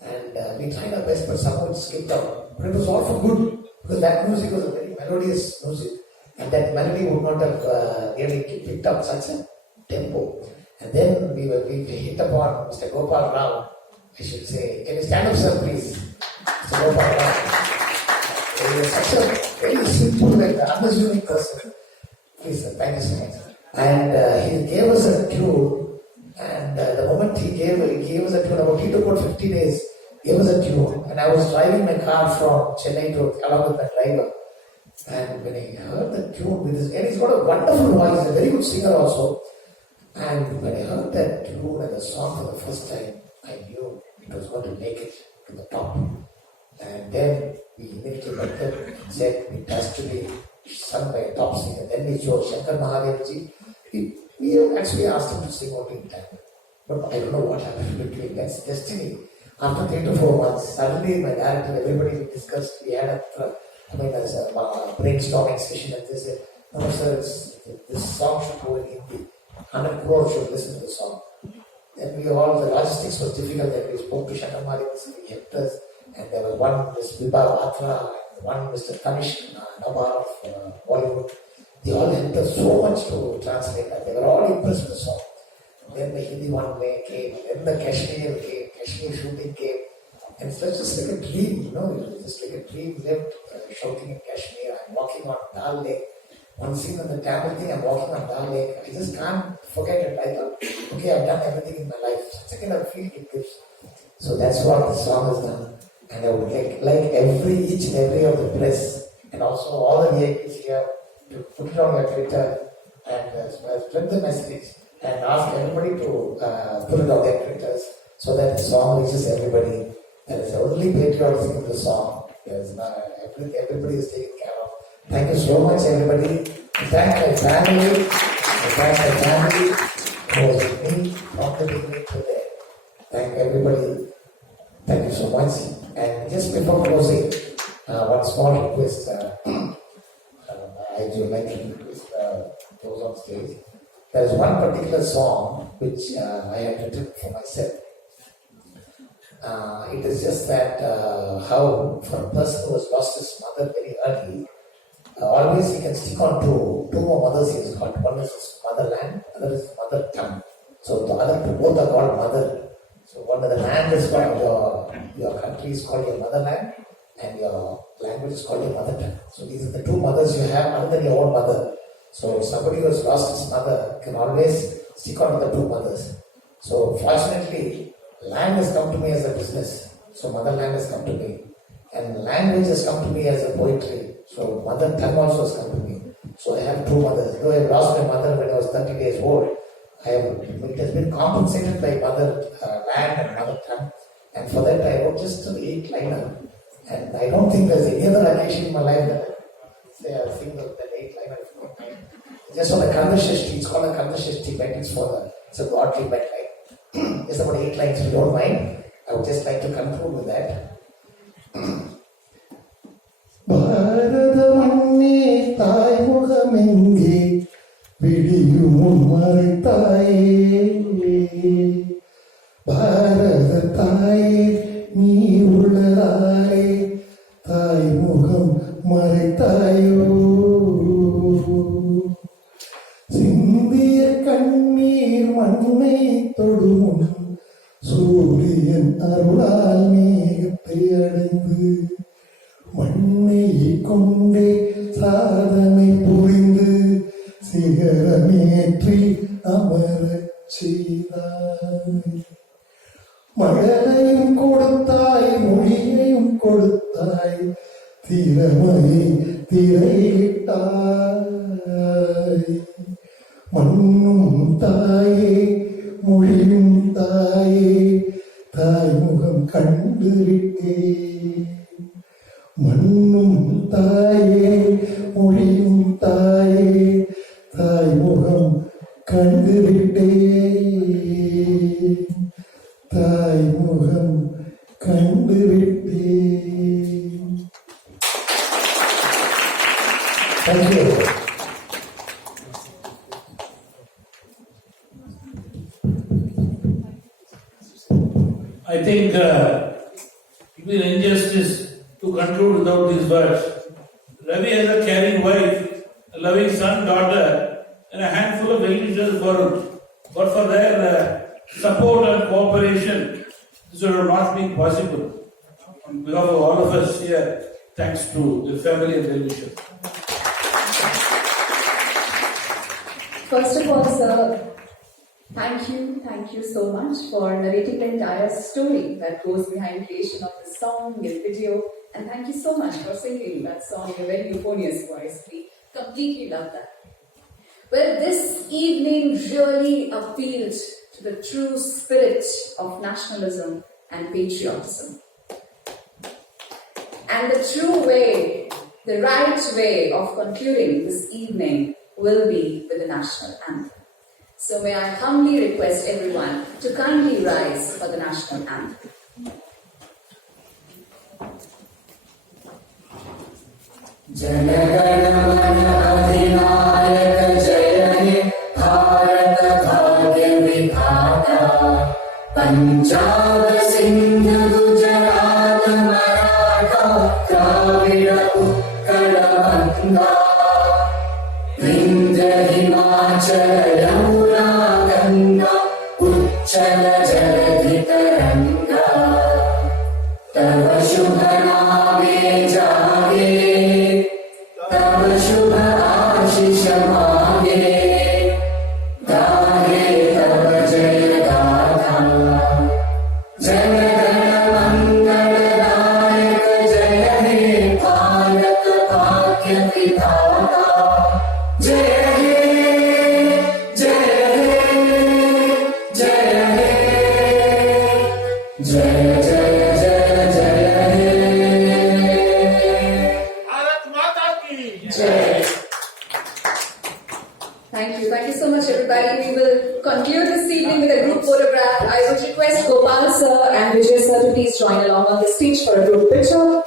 And we tried our best, but somehow it skipped out. But it was all for good, because that music was a very melodious music. And that melody would not have really picked up such a tempo. And then we hit upon Mr. Gopal Rao. I should say, can you stand up, sir, please? Mr. Gopal Rao. He was such a very simple and unassuming person. Please, sir, thank you so much. And he gave us a tune, and the moment he gave us a tune, he took about 50 days, gave us a tune, and I was driving my car from Chennai to along with my driver. And when I heard the tune with his, and he's got a wonderful voice, he's a very good singer also. And when I heard that tune and the song for the first time, I knew it was going to make it to the top. And then we immediately went there and said it has to be sung by a top singer. Then we chose Shankar Mahadevji. We actually asked him to sing only in Tamil. But I don't know what happened between. That's destiny. After 3 to 4 months, suddenly my director, everybody we discussed, we had a brainstorming session, and they said, no sir, this song should go in Hindi. 100 crores should listen to the song. Then we all, the logistics was difficult, then we spoke to Shankar Mahadevji, he helped us, and there was one Ms. Vibha Vatra, and one Mr. Kanish Nabar of Bollywood. They all helped us so much to translate that. They were all impressed with the song. Then the Hindi one came, then the Kashmir came, Kashmir shooting came. And it's just like a dream, you know, it was just like a dream lived, shouting in Kashmir. I'm walking on Dal Lake. One scene on the Tamil thing, I'm walking on Dal Lake. I just can't forget it. I thought, okay, I've done everything in my life. Such a kind of feeling it gives. So that's what the song has done. And I would like each and every of the press, and also all the VIPs here, to put it on your Twitter and spread the message and ask everybody to put it on their Twitters so that the song reaches everybody. There is only patriotism in the song. There is everybody is taken care of. Thank you so much, everybody. Thank my family. Thank my family who was with me from the beginning to there. Thank everybody. Thank you so much. And just before closing, one small request. I would like to request those on stage. There is one particular song which I have written for myself. It is just that how for a person who has lost his mother very early, always he can stick on to two more mothers he has got. One is his motherland, other is his mother tongue. So the other two both are called mother. So one of the land is called your country is called your motherland, and your language is called your mother tongue. So these are the two mothers you have other than your own mother. So somebody who has lost his mother can always stick on to the two mothers. So fortunately, land has come to me as a business. So motherland has come to me. And language has come to me as a poetry. So mother tongue also has come to me. So I have two mothers. Though I have lost my mother when I was 30 days old, it has been compensated by mother land and mother tongue. And for that I wrote just an 8-liner. And I don't think there's any other occasion in my life that I sing that 8-liner. Just on the Kandashashti, it's called a Kandashashti bet. It's a godly bet, right? Just about 8 lines, if you don't mind. I would just like to conclude with that. ഭാരതമണ്ണേ തായ്മുഖമെങ്കേ വിടിയുമുന്മറിത്തായേ ഭാരതത്തായേ നീ ഉള്ളതായേ തായ്മുഖം മറിത്തായോ സിന്ധിയ കണ്ണീർ മണ്ണை தொடுமுன் சூரியன் அருளால் மேகத்தை அடைந்து மண்ணை கொண்டே சாதனை புரிந்து சிகரமேற்றி அமரச் செய்தாய் மழலையும் கொடுத்தாய் மொழியையும் கொடுத்தாய் திறமையை திரையிட்டாய் மண்ணும் தாயே மொழியும் தாயே தாய்முகம் கண்டு விட்டேன் மண்ணும் தாயே மொழியும் தாயே தாய்முகம் கண்டு விட்டேன் தாய்முகம் கண்டு விட்டேன். Thank you. I think it will be an injustice to conclude without these words. Ravi has a caring wife, a loving son, daughter, and a handful of well-wishers Bharath. But for their support and cooperation, this would have not been possible. On behalf of all of us here, thanks to the family and well-wisher. First of all, sir, thank you so much for narrating the entire story that goes behind creation of the song and video. And thank you so much for singing that song in a very euphonious voice. We completely love that. Well, this evening really appealed to the true spirit of nationalism and patriotism. And the true way, the right way of concluding this evening will be with the national anthem. So may I humbly request everyone to kindly rise for the national anthem. Punjab Sindh Gujarat Maratha Dravid Utkal बंगा विंध्य हिमाचल यमुना गंगा उच्चल जलधि तरंगा तव शुभ नामे जागे तव शुभ आशीष मांगे गाहे तव जय गाथा जय गण मंगलदायक जय हे भारत भाग्य विधाता जय हे जय हे जय हे जय जय जय जय हे भारत माता की जय. Thank you so much everybody. We will conclude this evening with a group photograph. I would request Gopal sir and Vijay sir to please join along on the stage for a group picture.